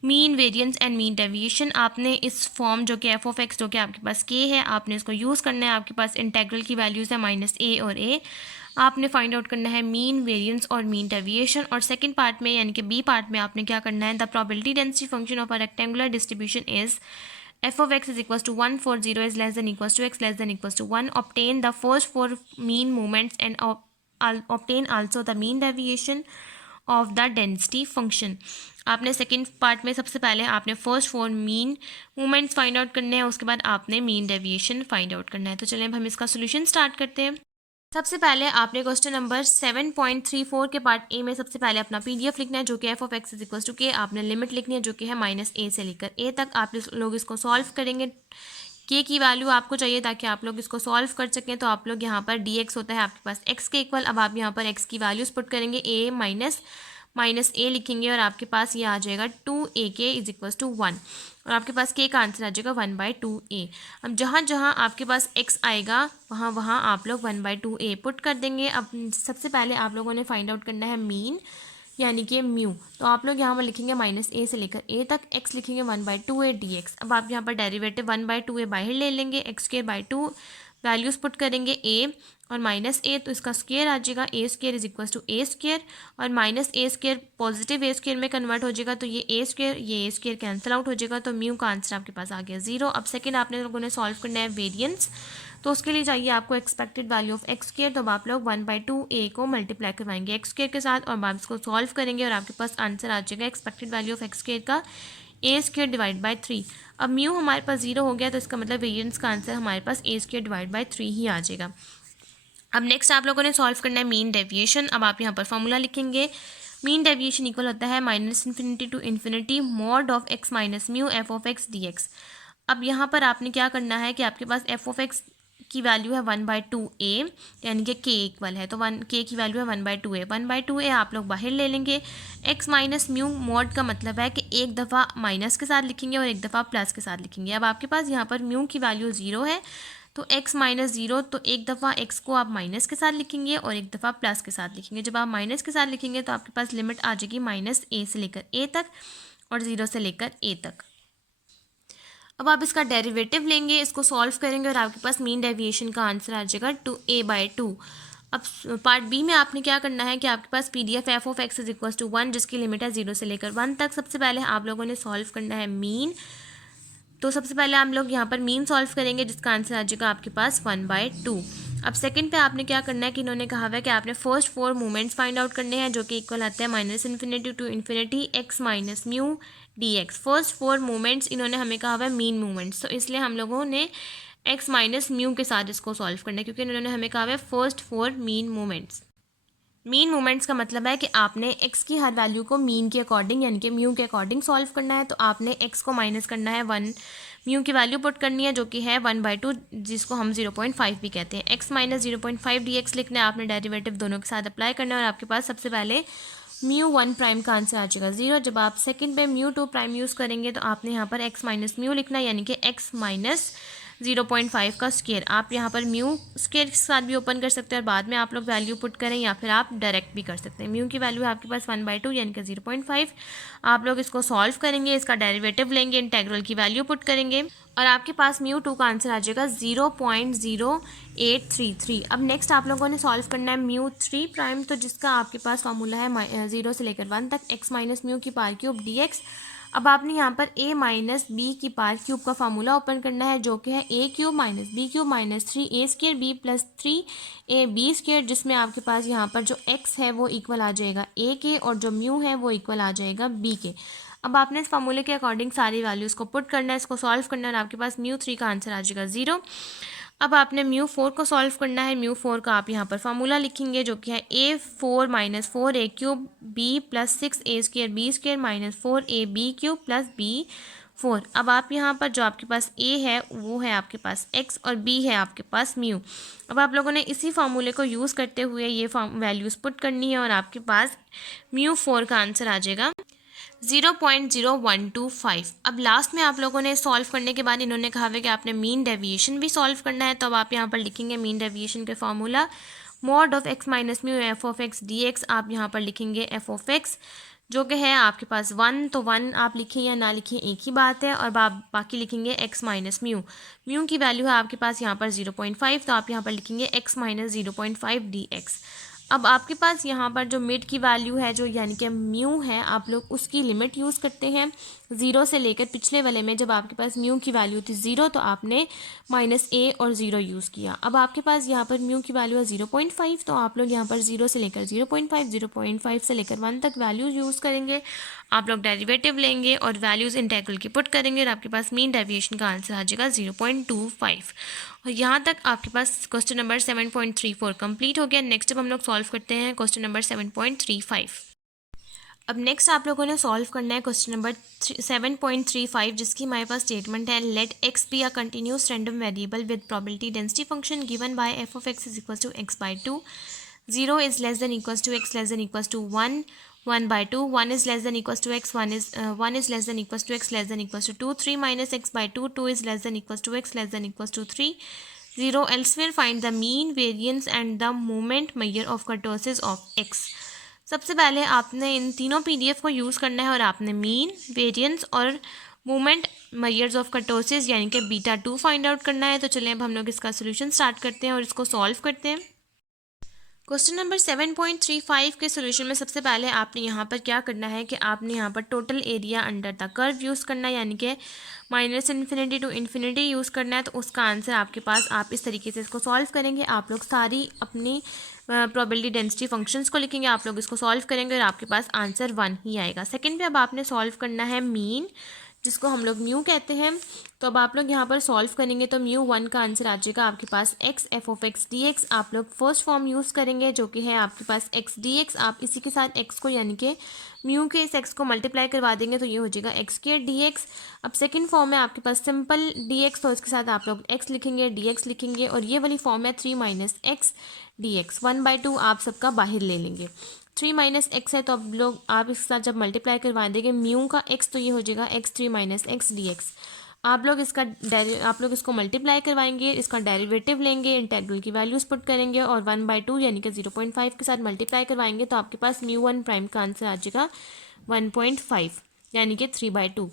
mean variance and mean deviation. आपने इस form जो कि F of x जो कि आपके पास के है, आपने इसको यूज़ करना है। आपके पास इंटेग्रल की वैल्यूज़ है माइनस ए और ए, आपने फाइंड आउट करना है मीन वेरिएंस और मीन डेविएशन। और सेकंड पार्ट में यानी कि बी पार्ट में आपने क्या करना है, the probability density function of a rectangular distribution is f of x is equals to 1 for 0 is less than equals to x less than equals to 1. Obtain the first 4 mean moments and obtain also the mean deviation of the density function. आपने second part में सबसे पहले आपने first 4 mean moments find out करने हैं, उसके बाद आपने मीन डेविएशन फाइंड आउट करना है। तो चलिए अब हम इसका सोल्यूशन स्टार्ट करते हैं। सबसे पहले आपने क्वेश्चन नंबर 7.34 के पार्ट ए में सबसे पहले अपना पीडीएफ लिखना है जो कि F of x is equal to K, आपने लिमिट लिखनी है जो कि है माइनस ए से लेकर ए तक। आप लोग इसको सॉल्व करेंगे, के की वैल्यू आपको चाहिए ताकि आप लोग इसको सॉल्व कर सकें, तो आप लोग यहाँ पर डी एक्स होता है आपके पास एक्स के इक्वल। अब आप यहाँ पर एक्स की वैल्यूज़ पुट करेंगे, ए माइनस ए लिखेंगे और आपके पास ये आ जाएगा 2ak इज इक्वल्स टू 1 और आपके पास के का आंसर आ जाएगा 1/2a। अब जहाँ जहाँ आपके पास x आएगा वहाँ वहाँ आप लोग 1/2a पुट कर देंगे। अब सबसे पहले आप लोगों ने फाइंड आउट करना है मीन यानी कि म्यू, तो आप लोग यहाँ पर लिखेंगे माइनस ए से लेकर ए तक, x लिखेंगे 1/2a dx। अब आप यहाँ पर डेरिवेटिव 1/2a बाहर ले लेंगे, x²/2 वैल्यूज़ पुट करेंगे a और माइनस ए, तो इसका स्क्वायर आ जाएगा a² is equal to a² और माइनस a² पॉजिटिव a² में कन्वर्ट हो जाएगा, तो ये a² कैंसिल आउट हो जाएगा, तो म्यू का आंसर आपके पास आ गया 0। अब सेकंड आपने लोगों ने सॉल्व करना है वेरिएंस, तो उसके लिए चाहिए आपको एक्सपेक्टेड वैल्यू ऑफ x², तो अब आप लोग 1/2a को मल्टीप्लाई करवाएंगे x² के साथ और आप इसको सॉल्व करेंगे और आपके पास आंसर आ जाएगा एक्सपेक्टेड वैल्यू ऑफ x² का a² डिवाइड बाई 3। अब म्यू हमारे पास 0 हो गया, तो इसका मतलब वेरिएंस का आंसर हमारे पास a² डिवाइड बाई 3 ही आ जाएगा। अब नेक्स्ट आप लोगों ने सॉल्व करना है मीन डेविएशन। अब आप यहाँ पर फॉर्मूला लिखेंगे, मीन डेविएशन इक्वल होता है -∞ to infinity mod of x minus mu F of X dx। अब यहाँ पर आपने क्या करना है कि आपके पास एफ ऑफ एक्स की वैल्यू है 1/2a यानी कि k इक्वल है, तो k की वैल्यू है 1/2a। 1/2a आप लोग बाहर ले लेंगे। x माइनस म्यू मॉड का मतलब है कि एक दफ़ा माइनस के साथ लिखेंगे और एक दफ़ा प्लस के साथ लिखेंगे। अब आपके पास यहाँ पर म्यू की वैल्यू 0 है, तो x माइनस 0, तो एक दफ़ा x को आप माइनस के साथ लिखेंगे और एक दफ़ा प्लस के साथ लिखेंगे। जब आप माइनस के साथ लिखेंगे तो आपके पास लिमिट आ जाएगी -a से लेकर a तक और 0 से लेकर a तक। अब आप इसका डेरिवेटिव लेंगे, इसको सॉल्व करेंगे और आपके पास मीन डेविएशन का आंसर आ जाएगा 2a/2। अब पार्ट बी में आपने क्या करना है कि आपके पास PDF f of x is equal to 1 जिसकी लिमिट है 0 से लेकर 1 तक। सबसे पहले आप लोगों ने सॉल्व करना है मीन, तो सबसे पहले हम लोग यहाँ पर मीन सॉल्व करेंगे जिसका आंसर आ जाएगा आपके पास 1/2। अब सेकंड पे आपने क्या करना है कि इन्होंने कहा हुआ है कि आपने फर्स्ट 4 मोमेंट्स फाइंड आउट करने हैं जो कि इक्वल आते हैं -∞ to infinity x minus mu dx। First 4 moments इन्होंने हमें कहा हुआ है मीन मोमेंट्स, तो इसलिए हम लोगों ने x माइनस म्यू के साथ इसको सॉल्व करना है क्योंकि इन्होंने हमें कहा हुआ है first 4 mean moments. Mean moments का मतलब है कि आपने x की हर वैल्यू को मीन के अकॉर्डिंग यानी कि म्यू के अकॉर्डिंग सॉल्व करना है। तो आपने x को माइनस करना है 1, म्यू की वैल्यू पुट करनी है जो कि है 1/2 जिसको हम 0.5 भी कहते हैं। x माइनस 0.5 dx लिखना है, आपने डेरिवेटिव दोनों के साथ अप्लाई करना है और आपके पास सबसे पहले म्यू 1 प्राइम का आंसर आ जाएगा 0। जब आप सेकंड पे म्यू 2 प्राइम यूज़ करेंगे तो आपने यहाँ पर x माइनस म्यू लिखना है यानी कि x माइनस 0.5 का स्केयर। आप यहाँ पर म्यू स्केयर के साथ भी ओपन कर सकते हैं और बाद में आप लोग वैल्यू पुट करें, या फिर आप डायरेक्ट भी कर सकते हैं। म्यू की वैल्यू है आपके पास 1/2 यानी कि 0.5। आप लोग इसको सॉल्व करेंगे, इसका डेरिवेटिव लेंगे, इंटेग्रल की वैल्यू पुट करेंगे और आपके पास μ2 का आंसर आ जाएगा 0.0833। अब नेक्स्ट आप लोगों ने सॉल्व करना है μ3 प्राइम, तो जिसका आपके पास फार्मूला है 0 से लेकर 1 तक x माइनस म्यू की पावर क्यूब dx। अब आपने यहाँ पर a माइनस बी की पावर क्यूब का फार्मूला ओपन करना है, जो कि है a cube minus B cube minus 3a square b plus 3ab square, जिसमें आपके पास यहाँ पर जो x है वो इक्वल आ जाएगा a के और जो म्यू है वो इक्वल आ जाएगा b के। अब आपने इस फार्मूले के अकॉर्डिंग सारी वैल्यूज़ को पुट करना है, इसको सॉल्व करना है और आपके पास μ3 का आंसर आ जाएगा 0। अब आपने μ4 को सॉल्व करना है। μ4 का आप यहाँ पर फार्मूला लिखेंगे, जो कि है a4 minus 4a cube b plus 6a square b square minus 4ab cube plus b4। अब आप यहाँ पर जो आपके पास a है वो है आपके पास x और b है आपके पास म्यू। अब आप लोगों ने इसी फार्मूले को यूज़ करते हुए ये वैल्यूज़ पुट करनी है और आपके पास μ4 का आंसर आ जाएगा 0.0125। अब लास्ट में आप लोगों ने सॉल्व करने के बाद इन्होंने कहा है कि आपने मीन डेविएशन भी सॉल्व करना है, तो अब आप यहाँ पर लिखेंगे मीन डेविएशन के formula mod of x minus mu F of X D x. आप यहाँ पर लिखेंगे एफ ऑफ एक्स जो कि है आपके पास 1, तो 1 आप लिखें या ना लिखें एक ही बात है, और बाकी लिखेंगे x माइनस म्यू। म्यू की वैल्यू है आपके पास यहाँ पर 0.5, तो आप यहाँ पर लिखेंगे x माइनस 0.5 dx। अब आपके पास यहाँ पर जो मिड की वैल्यू है जो यानी कि म्यू है, आप लोग उसकी लिमिट यूज़ करते हैं 0 से लेकर पिछले वाले में जब आपके पास म्यू की वैल्यू थी 0 तो आपने -a और 0 यूज़ किया। अब आपके पास यहाँ पर म्यू की वैल्यू है 0.5, तो आप लोग यहाँ पर 0 से लेकर 0.5 से लेकर 1 तक वैल्यू यूज़ करेंगे। आप लोग डेरिवेटिव लेंगे और वैल्यूज़ इंटेग्रल की पुट करेंगे और आपके पास मीन डेविएशन का आंसर आ जाएगा 0.25। और यहाँ तक आपके पास क्वेश्चन नंबर 7.34 कंप्लीट हो गया। नेक्स्ट अब हम लोग सॉल्व करते हैं क्वेश्चन नंबर 7.35। अब नेक्स्ट आप लोगों ने सॉल्व करना है क्वेश्चन नंबर 7.35, जिसकी हमारे पास स्टेटमेंट है let x be a continuous random variable with probability density function given by f of x is equal to x/2, 0 is less than equals to x less than equals to 1, 1/2, 1 is less than equals to x, 1 is less than equals to x less than equals to 2, 3 minus x/2, 2 is less than equals to x less than equals to 3, 0 elsewhere find the mean variance and the moment measure of kurtosis of x। सबसे पहले आपने इन तीनों PDF को use करना है और आपने mean, variance और मोमेंट मेजर्स ऑफ कर्टोसिस यानी कि β2 फाइंड आउट करना है। तो चलिए अब हम लोग इसका सोल्यूशन स्टार्ट करते हैं और इसको सॉल्व करते हैं। क्वेश्चन नंबर 7.35 के सोल्यूशन में सबसे पहले आपने यहाँ पर क्या करना है कि आपने यहाँ पर total area under the curve use करना है, यानी कि -∞ to ∞ यूज़ करना है। तो उसका आंसर आपके पास आप इस तरीके से इसको सॉल्व करेंगे। आप लोग सारी अपनी प्रोबेबिलिटी डेंसिटी फंक्शंस को लिखेंगे, आप लोग इसको सॉल्व करेंगे और आपके पास आंसर 1 ही आएगा। सेकेंड पे अब आपने सॉल्व करना है मीन, जिसको हम लोग म्यू कहते हैं। तो अब आप लोग यहाँ पर सॉल्व करेंगे तो μ1 का आंसर आ जाएगा आपके पास x f of x dx। आप लोग फर्स्ट फॉर्म यूज़ करेंगे जो कि है आपके पास x dx। आप इसी के साथ x को यानी कि म्यू के इस x को मल्टीप्लाई करवा देंगे तो ये हो जाएगा x स्क्वायर dx। अब सेकंड फॉर्म है आपके पास सिंपल dx, तो इसके साथ आप लोग x लिखेंगे, dx लिखेंगे, और ये वाली फॉर्म है 3 माइनस x dx। 1/2 आप सबका बाहर ले लेंगे, 3 माइनस एक्स है तो अब लोग आप इसके साथ जब मल्टीप्लाई करवा देंगे म्यू का x तो ये हो जाएगा x 3 माइनस एक्स dx। आप लोग इसको मल्टीप्लाई करवाएंगे, इसका डेरिवेटिव लेंगे, इंटेग्रल की वैल्यूज़ पुट करेंगे और 1/2 यानी कि 0.5 के साथ मल्टीप्लाई करवाएंगे तो आपके पास μ1 प्राइम का आंसर आ जाएगा 1.5 यानी कि 3/2।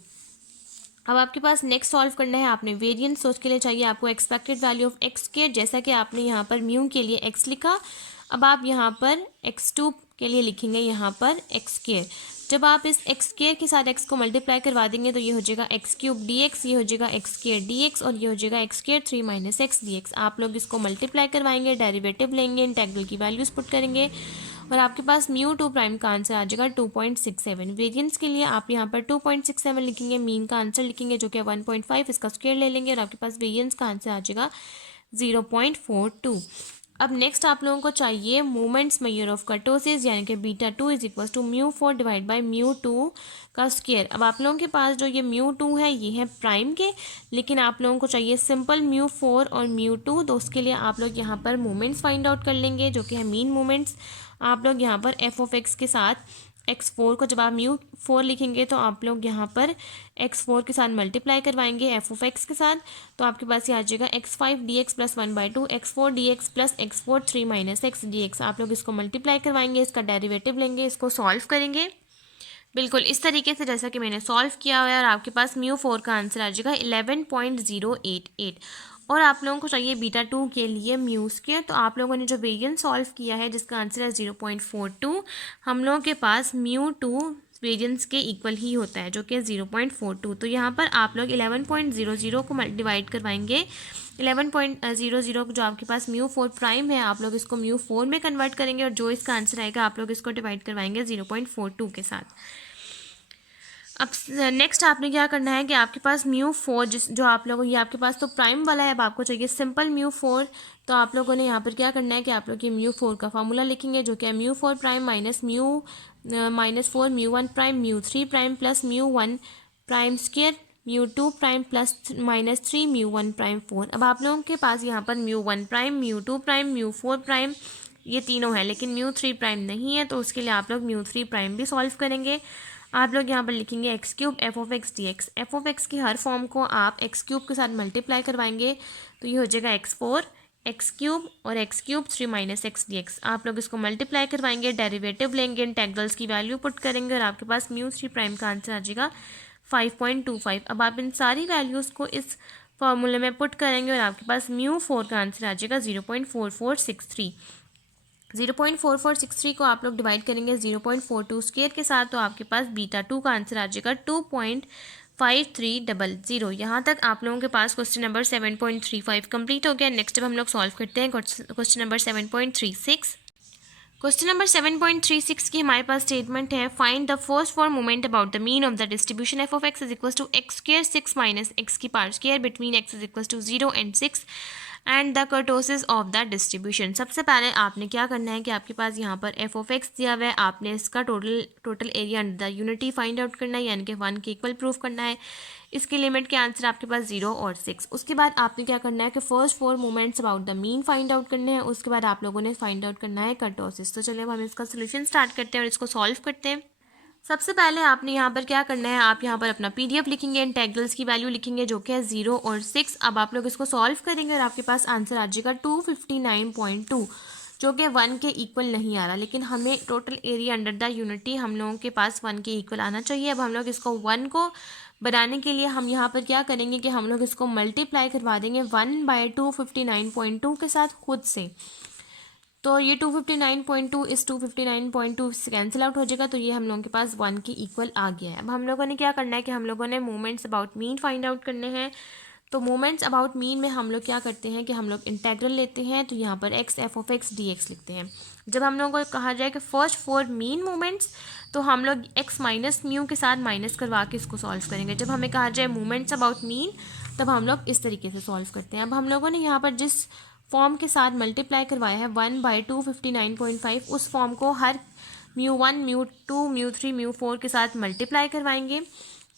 अब आपके पास नेक्स्ट सॉल्व करना है आपने वेरिएंस, तो उसके लिए चाहिए आपको expected value of x square. जैसा कि आपने यहाँ पर म्यू के लिए x लिखा, अब आप यहाँ पर x2 के लिए लिखेंगे यहाँ पर x स्क्वायर। जब आप इस x स्क्वायर के साथ x को मल्टीप्लाई करवा देंगे तो ये हो जाएगा x क्यूब dx, ये हो जाएगा x स्क्वायर dx और ये हो जाएगा x square 3 minus x dx। आप लोग इसको मल्टीप्लाई करवाएंगे, डेरिवेटिव लेंगे, इंटेग्रल की वैल्यूज़ पुट करेंगे और आपके पास μ2 प्राइम का आंसर आ जाएगा 2.67। वेरिएंस के लिए आप यहाँ पर 2.67 लिखेंगे, मीन का आंसर लिखेंगे जो कि 1.5, इसका स्क्वायर ले लेंगे और आपके पास वेरिएंस का आंसर आ जाएगा 0.42। अब नेक्स्ट आप लोगों को चाहिए मोमेंट्स मेजर ऑफ कर्टोसिस यानी कि β2 is equal to μ4 divide by μ2 का स्क्वायर। अब आप लोगों के पास जो ये μ2 है ये है प्राइम के, लेकिन आप लोगों को चाहिए सिंपल μ4 और μ2, तो उसके लिए आप लोग यहाँ पर मोमेंट्स फाइंड आउट कर लेंगे जो कि है मीन मोमेंट्स। आप लोग यहाँ पर f ऑफ x के साथ x4 को जब आप μ4 लिखेंगे तो आप लोग यहाँ पर x4 के साथ मल्टीप्लाई करवाएंगे f(x) के साथ, तो आपके पास ये आ जाएगा x5 dx plus 1/2 x4 dx plus x4 3 minus x dx। आप लोग इसको मल्टीप्लाई करवाएंगे, इसका डेरिवेटिव लेंगे, इसको सॉल्व करेंगे बिल्कुल इस तरीके से जैसा कि मैंने सॉल्व किया हुआ है, और आपके पास μ4 का आंसर आ जाएगा 11.088। और आप लोगों को चाहिए बीटा 2 के लिए μ², तो आप लोगों ने जो वेरिएंस सॉल्व किया है जिसका आंसर है 0.42, हम लोगों के पास μ2 वेरिएंस के इक्वल ही होता है जो कि 0.42। तो यहाँ पर आप लोग 11.00 को डिवाइड करवाएंगे, 11.00 जो आपके पास μ4 प्राइम है आप लोग इसको μ4 में कन्वर्ट करेंगे, और जो इसका आंसर आएगा आप लोग इसको डिवाइड करवाएंगे 0.42 के साथ। अब नेक्स्ट आपने क्या करना है कि आपके पास μ4 जो आप लोगों ये आपके पास तो प्राइम वाला है, अब आपको चाहिए सिंपल μ4, तो आप लोगों ने यहाँ पर क्या करना है कि आप लोग ये μ4 का फार्मूला लिखेंगे जो कि है μ4 prime minus -4 μ1 prime μ3 prime plus μ1 prime square μ2 prime plus -3 μ1 prime 4। अब आप लोगों के पास यहाँ पर μ1 प्राइम μ2 प्राइम μ4 प्राइम ये तीनों है, लेकिन μ3 प्राइम नहीं है, तो उसके लिए आप लोग μ3 प्राइम भी सॉल्व करेंगे। आप लोग यहाँ पर लिखेंगे x³ f(x) dx। f(x) की हर फॉर्म को आप x³ के साथ मल्टीप्लाई करवाएंगे, तो ये हो जाएगा x4 x³ और x³ 3 माइनस x dx। आप लोग इसको मल्टीप्लाई करवाएंगे, डेरिवेटिव लेंगे, इंटेग्रल्स की वैल्यू पुट करेंगे, और आपके पास μ3 प्राइम का आंसर आ जाएगा 5.25। अब आप इन सारी वैल्यूज़ को इस फॉर्मूले में पुट करेंगे, और आपके पास μ4 का आंसर आ जाएगा 0.4463। 0.4463 को आप लोग डिवाइड करेंगे 0.42 स्क्वायर के साथ, तो आपके पास बीटा 2 का आंसर आ जाएगा 2.5300। यहाँ तक आप लोगों के पास क्वेश्चन नंबर 7.35 कंप्लीट हो गया। नेक्स्ट अब हम लोग सॉल्व करते हैं क्वेश्चन नंबर 7.36। क्वेश्चन नंबर 7.36 की हमारे पास स्टेटमेंट है, find the first four moment about the mean of the distribution f of x is equal to x² 6 minus x की power square between x is equal to 0 and 6 and the kurtosis of the distribution. सबसे पहले आपने क्या करना है कि आपके पास यहाँ पर f of x दिया हुआ है, आपने इसका total area under the unity find out करना है, यानी कि 1 के इक्वल प्रूफ करना है। इसकी लिमिट के आंसर आपके पास 0 और 6। उसके बाद आपने क्या करना है कि first 4 moments about the mean find out करने हैं, उसके बाद आप लोगों ने फाइंड आउट करना है कर्टोसिस। तो चलिए अब हम इसका सोल्यूशन स्टार्ट करते हैं और इसको सॉल्व करते हैं। सबसे पहले आपने यहाँ पर क्या करना है, आप यहाँ पर अपना PDF लिखेंगे, इंटेग्रल्स की वैल्यू लिखेंगे जो कि है 0 और 6। अब आप लोग इसको सॉल्व करेंगे और आपके पास आंसर आ जाएगा 259.2, जो कि 1 के इक्वल नहीं आ रहा, लेकिन हमें total area under the unity हम लोगों के पास 1 के इक्वल आना चाहिए। अब हम लोग इसको 1 को बनाने के लिए हम यहाँ पर क्या करेंगे कि हम लोग इसको मल्टीप्लाई करवा देंगे 1/259.2 के साथ खुद से, तो ये 259.2 इस 259.2 से कैंसिल आउट हो जाएगा, तो ये हम लोगों के पास 1 के इक्वल आ गया है। अब हम लोगों ने क्या करना है कि हम लोगों ने moments about mean find out करने हैं। तो मोमेंट्स अबाउट मीन में हम लोग क्या करते हैं कि हम लोग इंटेग्रल लेते हैं, तो यहाँ पर x f of x dx लिखते हैं। जब हम लोगों को कहा जाए कि फर्स्ट 4 मीन मोमेंट्स, तो हम लोग x माइनस म्यू के साथ माइनस करवा के इसको सॉल्व करेंगे। जब हमें कहा जाए मोमेंट्स अबाउट मीन, तब हम लोग इस तरीके से सॉल्व करते हैं। अब हम लोगों ने यहाँ पर जिस फॉर्म के साथ मल्टीप्लाई करवाया है 1/259.5, उस फॉर्म को हर μ1 μ2 μ3 μ4 के साथ मल्टीप्लाई करवाएंगे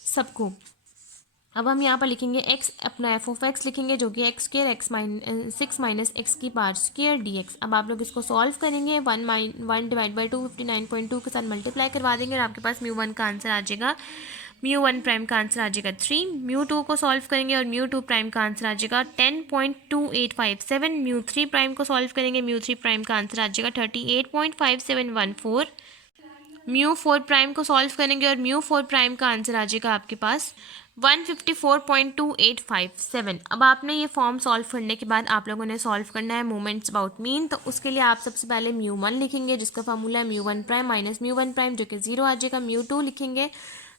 सबको। अब हम यहाँ पर लिखेंगे x अपना f of x लिखेंगे जो कि x² 6 माइनस x की पावर स्क्वायर dx। अब आप लोग इसको सॉल्व करेंगे, 1 डिवाइड बाई 259.2 के साथ मल्टीप्लाई करवा देंगे, और आपके पास μ1 का आंसर आ जाएगा, μ1 प्राइम का आंसर आ जाएगा 3। μ2 को सॉल्व करेंगे और μ2 प्राइम का आंसर आ जाएगा 10.2857। μ3 प्राइम को सॉल्व करेंगे, μ3 प्राइम का आंसर आ जाएगा 38.5714। μ4 प्राइम को सॉल्व करेंगे और μ4 प्राइम का आंसर आ जाएगा आपके पास 154.2857। अब आपने ये फॉर्म सॉल्व करने के बाद आप लोगों ने सॉल्व करना है मोमेंट्स अबाउट मीन। तो उसके लिए आप सबसे पहले μ1 लिखेंगे जिसका फार्मूला है μ1 प्राइम माइनस μ1 प्राइम जो कि 0 आ जाएगा। μ2 लिखेंगे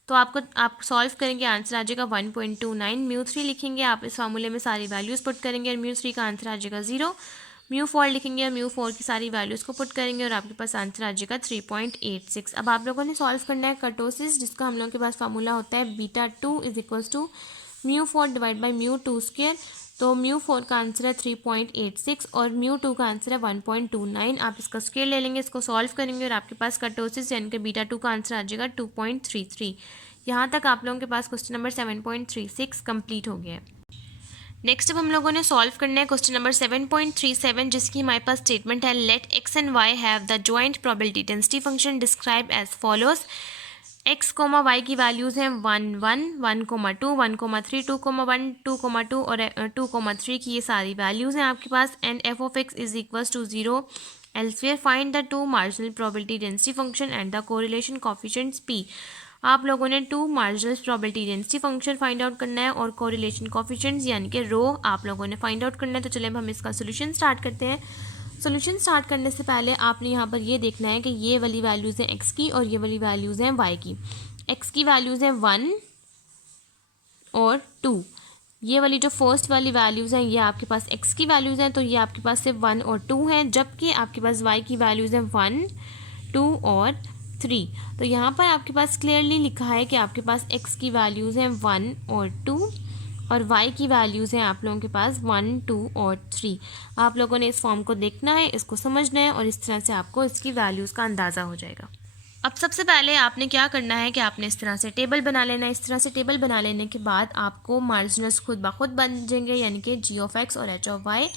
तो आप सॉल्व करेंगे, आंसर आ जाएगा 1.29। μ3 लिखेंगे, आप इस फार्मूले में सारी वैल्यूज़ पुट करेंगे और μ3 का आंसर आ जाएगा 0। μ4 लिखेंगे और μ4 की सारी वैल्यूज़ को पुट करेंगे और आपके पास आंसर आ जाएगा 3.86। अब आप लोगों ने सॉल्व करना है कर्टोसिस, जिसका हम लोगों के पास फार्मूला होता है beta 2 is equals to μ4 divide by μ2 square. तो μ4 का आंसर है 3.86 और μ2 का आंसर है 1.29। आप इसका स्क्वायर ले लेंगे, इसको सॉल्व करेंगे और आपके पास कर्टोसिस यानी कि बीटा 2 का आंसर आ जाएगा 2.33। यहाँ तक आप लोगों के पास क्वेश्चन नंबर 7.36 कंप्लीट हो गया है। नेक्स्ट अब हम लोगों ने सॉल्व करना है क्वेश्चन नंबर 7.37, जिसकी हमारे पास स्टेटमेंट है let X and Y have the joint probability density function describe as follows. X comma Y की वैल्यूज़ हैं 1 1 1,2 1,3 2,1 2,2 और 2,3 की ये सारी वैल्यूज़ हैं आपके पास। And f of x is equals to 0 elsewhere find the two marginal probability density function and the correlation coefficients p. आप लोगों ने two marginal probability density function find out करना है और कोरिलेशन कोफिशिएंट्स यानी कि रो आप लोगों ने फाइंड आउट करना है। तो चलिए अब हम इसका सोल्यूशन स्टार्ट करते हैं। सोल्यूशन स्टार्ट करने से पहले आपने यहाँ पर ये देखना है कि ये वाली वैल्यूज़ हैं एक्स की और ये वाली वैल्यूज़ हैं वाई की। एक्स की वैल्यूज़ हैं 1 और 2। ये वाली जो फर्स्ट वाली वैल्यूज़ हैं ये आपके पास एक्स की वैल्यूज़ हैं, तो ये आपके पास सिर्फ 1 और 2 हैं, जबकि आपके पास वाई की वैल्यूज़ हैं 1 2 और 3। तो यहाँ पर आपके पास क्लियरली लिखा है कि आपके पास एक्स की वैल्यूज़ हैं 1 और 2 और y की वैल्यूज़ हैं आप लोगों के पास 1 2 और 3। आप लोगों ने इस फॉर्म को देखना है, इसको समझना है और इस तरह से आपको इसकी वैल्यूज़ का अंदाज़ा हो जाएगा। अब सबसे पहले आपने क्या करना है कि आपने इस तरह से टेबल बना लेना है। इस तरह से टेबल बना लेने के बाद आपको मार्जिनल्स खुद ब खुद बन जाएंगे, यानी कि जी ऑफ एक्स और एच ऑफ वाई।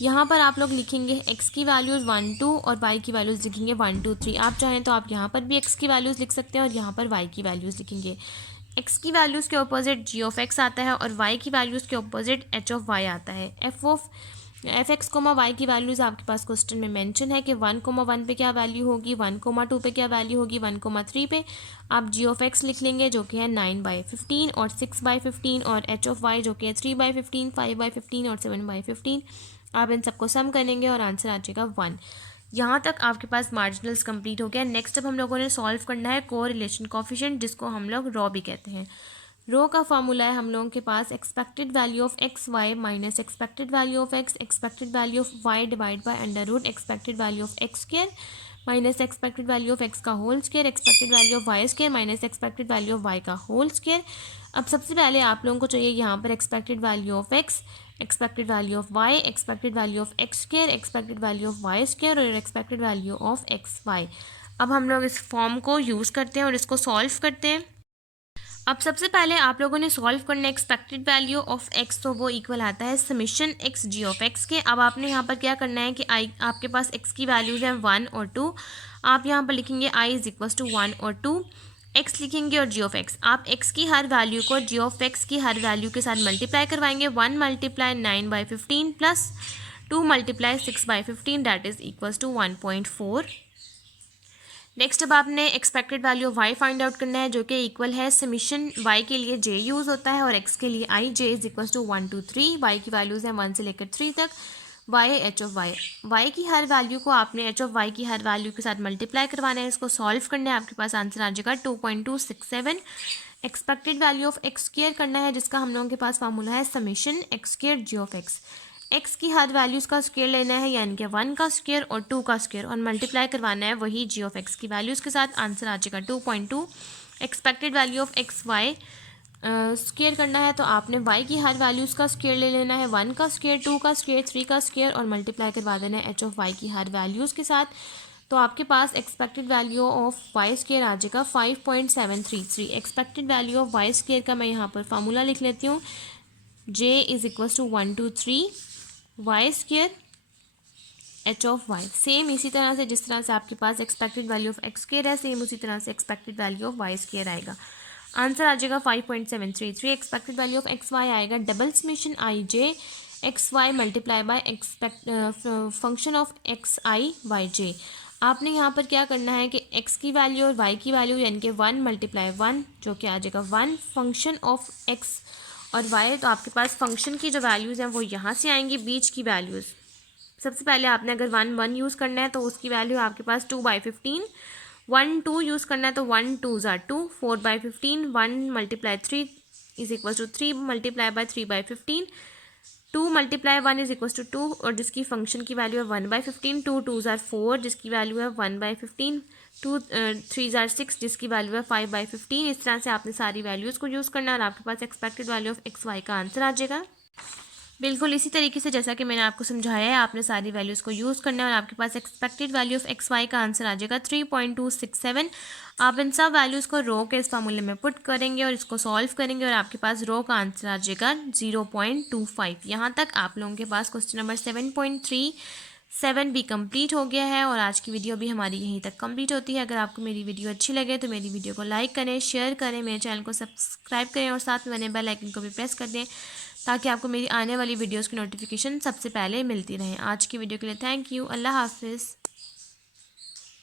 यहाँ पर आप लोग लिखेंगे x की वैल्यूज़ 1 2 और y की वैल्यूज़ लिखेंगे 1 2 3। आप चाहें तो आप यहाँ पर भी x की वैल्यूज़ लिख सकते हैं और यहाँ पर y की वैल्यूज़ लिखेंगे। x की वैल्यूज़ के ऑपोजिट g ऑफ x आता है और y की वैल्यूज़ के ऑपोजिट h ऑफ y आता है। एफ एक्स कोमा वाई की वैल्यूज़ आपके पास क्वेश्चन में मेंशन है कि 1,1 पे क्या वैल्यू होगी, 1,2 पे क्या वैल्यू होगी, 1,3 पे आप जी ऑफ एक्स लिख लेंगे जो कि है 9/15 और 6/15 और एच ऑफ वाई जो कि है 3/15 5/15 और 7/15। आप इन सबको सम करेंगे और आंसर आ जाएगा 1। यहाँ तक आपके पास मार्जिनल्स कंप्लीट हो गया। नेक्स्ट अब हम लोगों ने सॉल्व करना है कोरिलेशन कोफिशिएंट, जिसको हम लोग रॉ भी कहते हैं। रो का फॉर्मूला है हम लोगों के पास expected value of x Y minus expected value of X expected value of Y divide by under root expected value of x square minus expected value of X का whole square expected value of Y square minus expected value of Y का whole square. अब सबसे पहले आप लोगों को चाहिए यहाँ पर expected value of X, expected value of Y, expected value of x square, expected value of Y square और expected value of x Y. अब हम लोग इस फॉर्म को यूज़ करते हैं और इसको सॉल्व करते हैं। अब सबसे पहले आप लोगों ने सॉल्व करना है एक्सपेक्टेड वैल्यू ऑफ एक्स, तो वो इक्वल आता है summation X G of X के। अब आपने यहाँ पर क्या करना है कि आई आपके पास एक्स की वैल्यूज़ हैं 1 और 2। आप यहाँ पर लिखेंगे आई इज इक्वल टू 1 और 2, एक्स लिखेंगे और जी ऑफ एक्स। आप एक्स की हर वैल्यू को जी ऑफ एक्स की हर वैल्यू के साथ मल्टीप्लाई करवाएंगे। 1 multiply 9/15 plus 2 multiply 6/15 that is equal to 1.4। Next अब आपने expected value of Y find out करना है जो कि इक्वल है समीशन वाई के लिए जे यूज़ होता है और एक्स के लिए i. J is equal to 1 2 3। Y की वैल्यूज़ हैं 1 से लेकर 3 तक। Y h of y, y की हर वैल्यू को आपने एच ऑफ वाई की हर वैल्यू के साथ मल्टीप्लाई करवाना है। इसको सॉल्व करना है, आपके पास आंसर आ जाएगा 2.267। Expected value of x square करना है जिसका हम लोगों के पास फार्मूला है summation x square g of x. X की हर वैल्यूज़ का स्क्वायर लेना है यानी कि 1 का स्क्वायर और 2 का स्क्वायर और मल्टीप्लाई करवाना है वही जी ऑफ एक्स की वैल्यूज़ के साथ। आंसर आ जाएगा 2.2। Expected value of x y square करना है तो आपने y की हर वैल्यूज़ का स्क्वायर ले लेना है, 1 का स्क्वायर 2 का स्क्वायर 3 का स्क्वायर और मल्टीप्लाई करवा देना है एच ऑफ वाई की हर वैल्यूज़ के साथ। तो आपके पास expected value of Y square आ जाएगा 5.733। Expected value of Y square का मैं यहाँ पर फार्मूला लिख लेती हूँ। j is equal to 1 2 3 Y square H of Y. Same इसी तरह से जिस तरह से आपके पास expected value of x square है, सेम उसी तरह से expected value of Y square आएगा। आंसर आ जाएगा 5.733। Expected value of x Y आएगा double summation I J X Y multiply by expect function of X I Y J. आपने यहाँ पर क्या करना है कि x की वैल्यू और y की वैल्यू यानी कि 1 मल्टीप्लाई 1 जो कि आ जाएगा 1 फंक्शन ऑफ x और y। तो आपके पास फंक्शन की जो वैल्यूज़ हैं वो यहाँ से आएंगी, बीच की वैल्यूज़। सबसे पहले आपने अगर 1 1 यूज़ करना है तो उसकी वैल्यू आपके पास 2/15। 1 2 यूज़ करना है तो 1 2 ज़ार 2 4/15। 1 multiply 3 is equal to 3 multiply by 3/15। 2 multiply 1 is equal to 2 और जिसकी फंक्शन की वैल्यू है 1/15। 2 2 ज़ार 4 जिसकी वैल्यू है 1/15। 2 3 ज़ार 6 जिसकी वैल्यू है 5/15। इस तरह से आपने सारी वैल्यूज़ को यूज़ करना है और आपके पास expected value of x Y का आंसर आ जाएगा। बिल्कुल इसी तरीके से जैसा कि मैंने आपको समझाया है, आपने सारी वैल्यूज़ को यूज़ करना है और आपके पास expected value of x Y का आंसर आ जाएगा 3.267। आप इन सब वैल्यूज़ को रो के इस फार्मूले में पुट करेंगे और इसको सॉल्व करेंगे और आपके पास रो का आंसर आ जाएगा 0.25। यहाँ तक आप लोगों के पास क्वेश्चन नंबर 7.37 भी कंप्लीट हो गया है और आज की वीडियो भी हमारी यहीं तक कंप्लीट होती है। अगर आपको मेरी वीडियो अच्छी लगे तो मेरी वीडियो को लाइक करें, शेयर करें, मेरे चैनल को सब्सक्राइब करें और साथ में मैंने बेल आइकन को भी प्रेस कर दें ताकि आपको मेरी आने वाली वीडियोस की नोटिफिकेशन सबसे पहले मिलती रहे। आज की वीडियो के लिए थैंक यू। अल्लाह हाफिज़।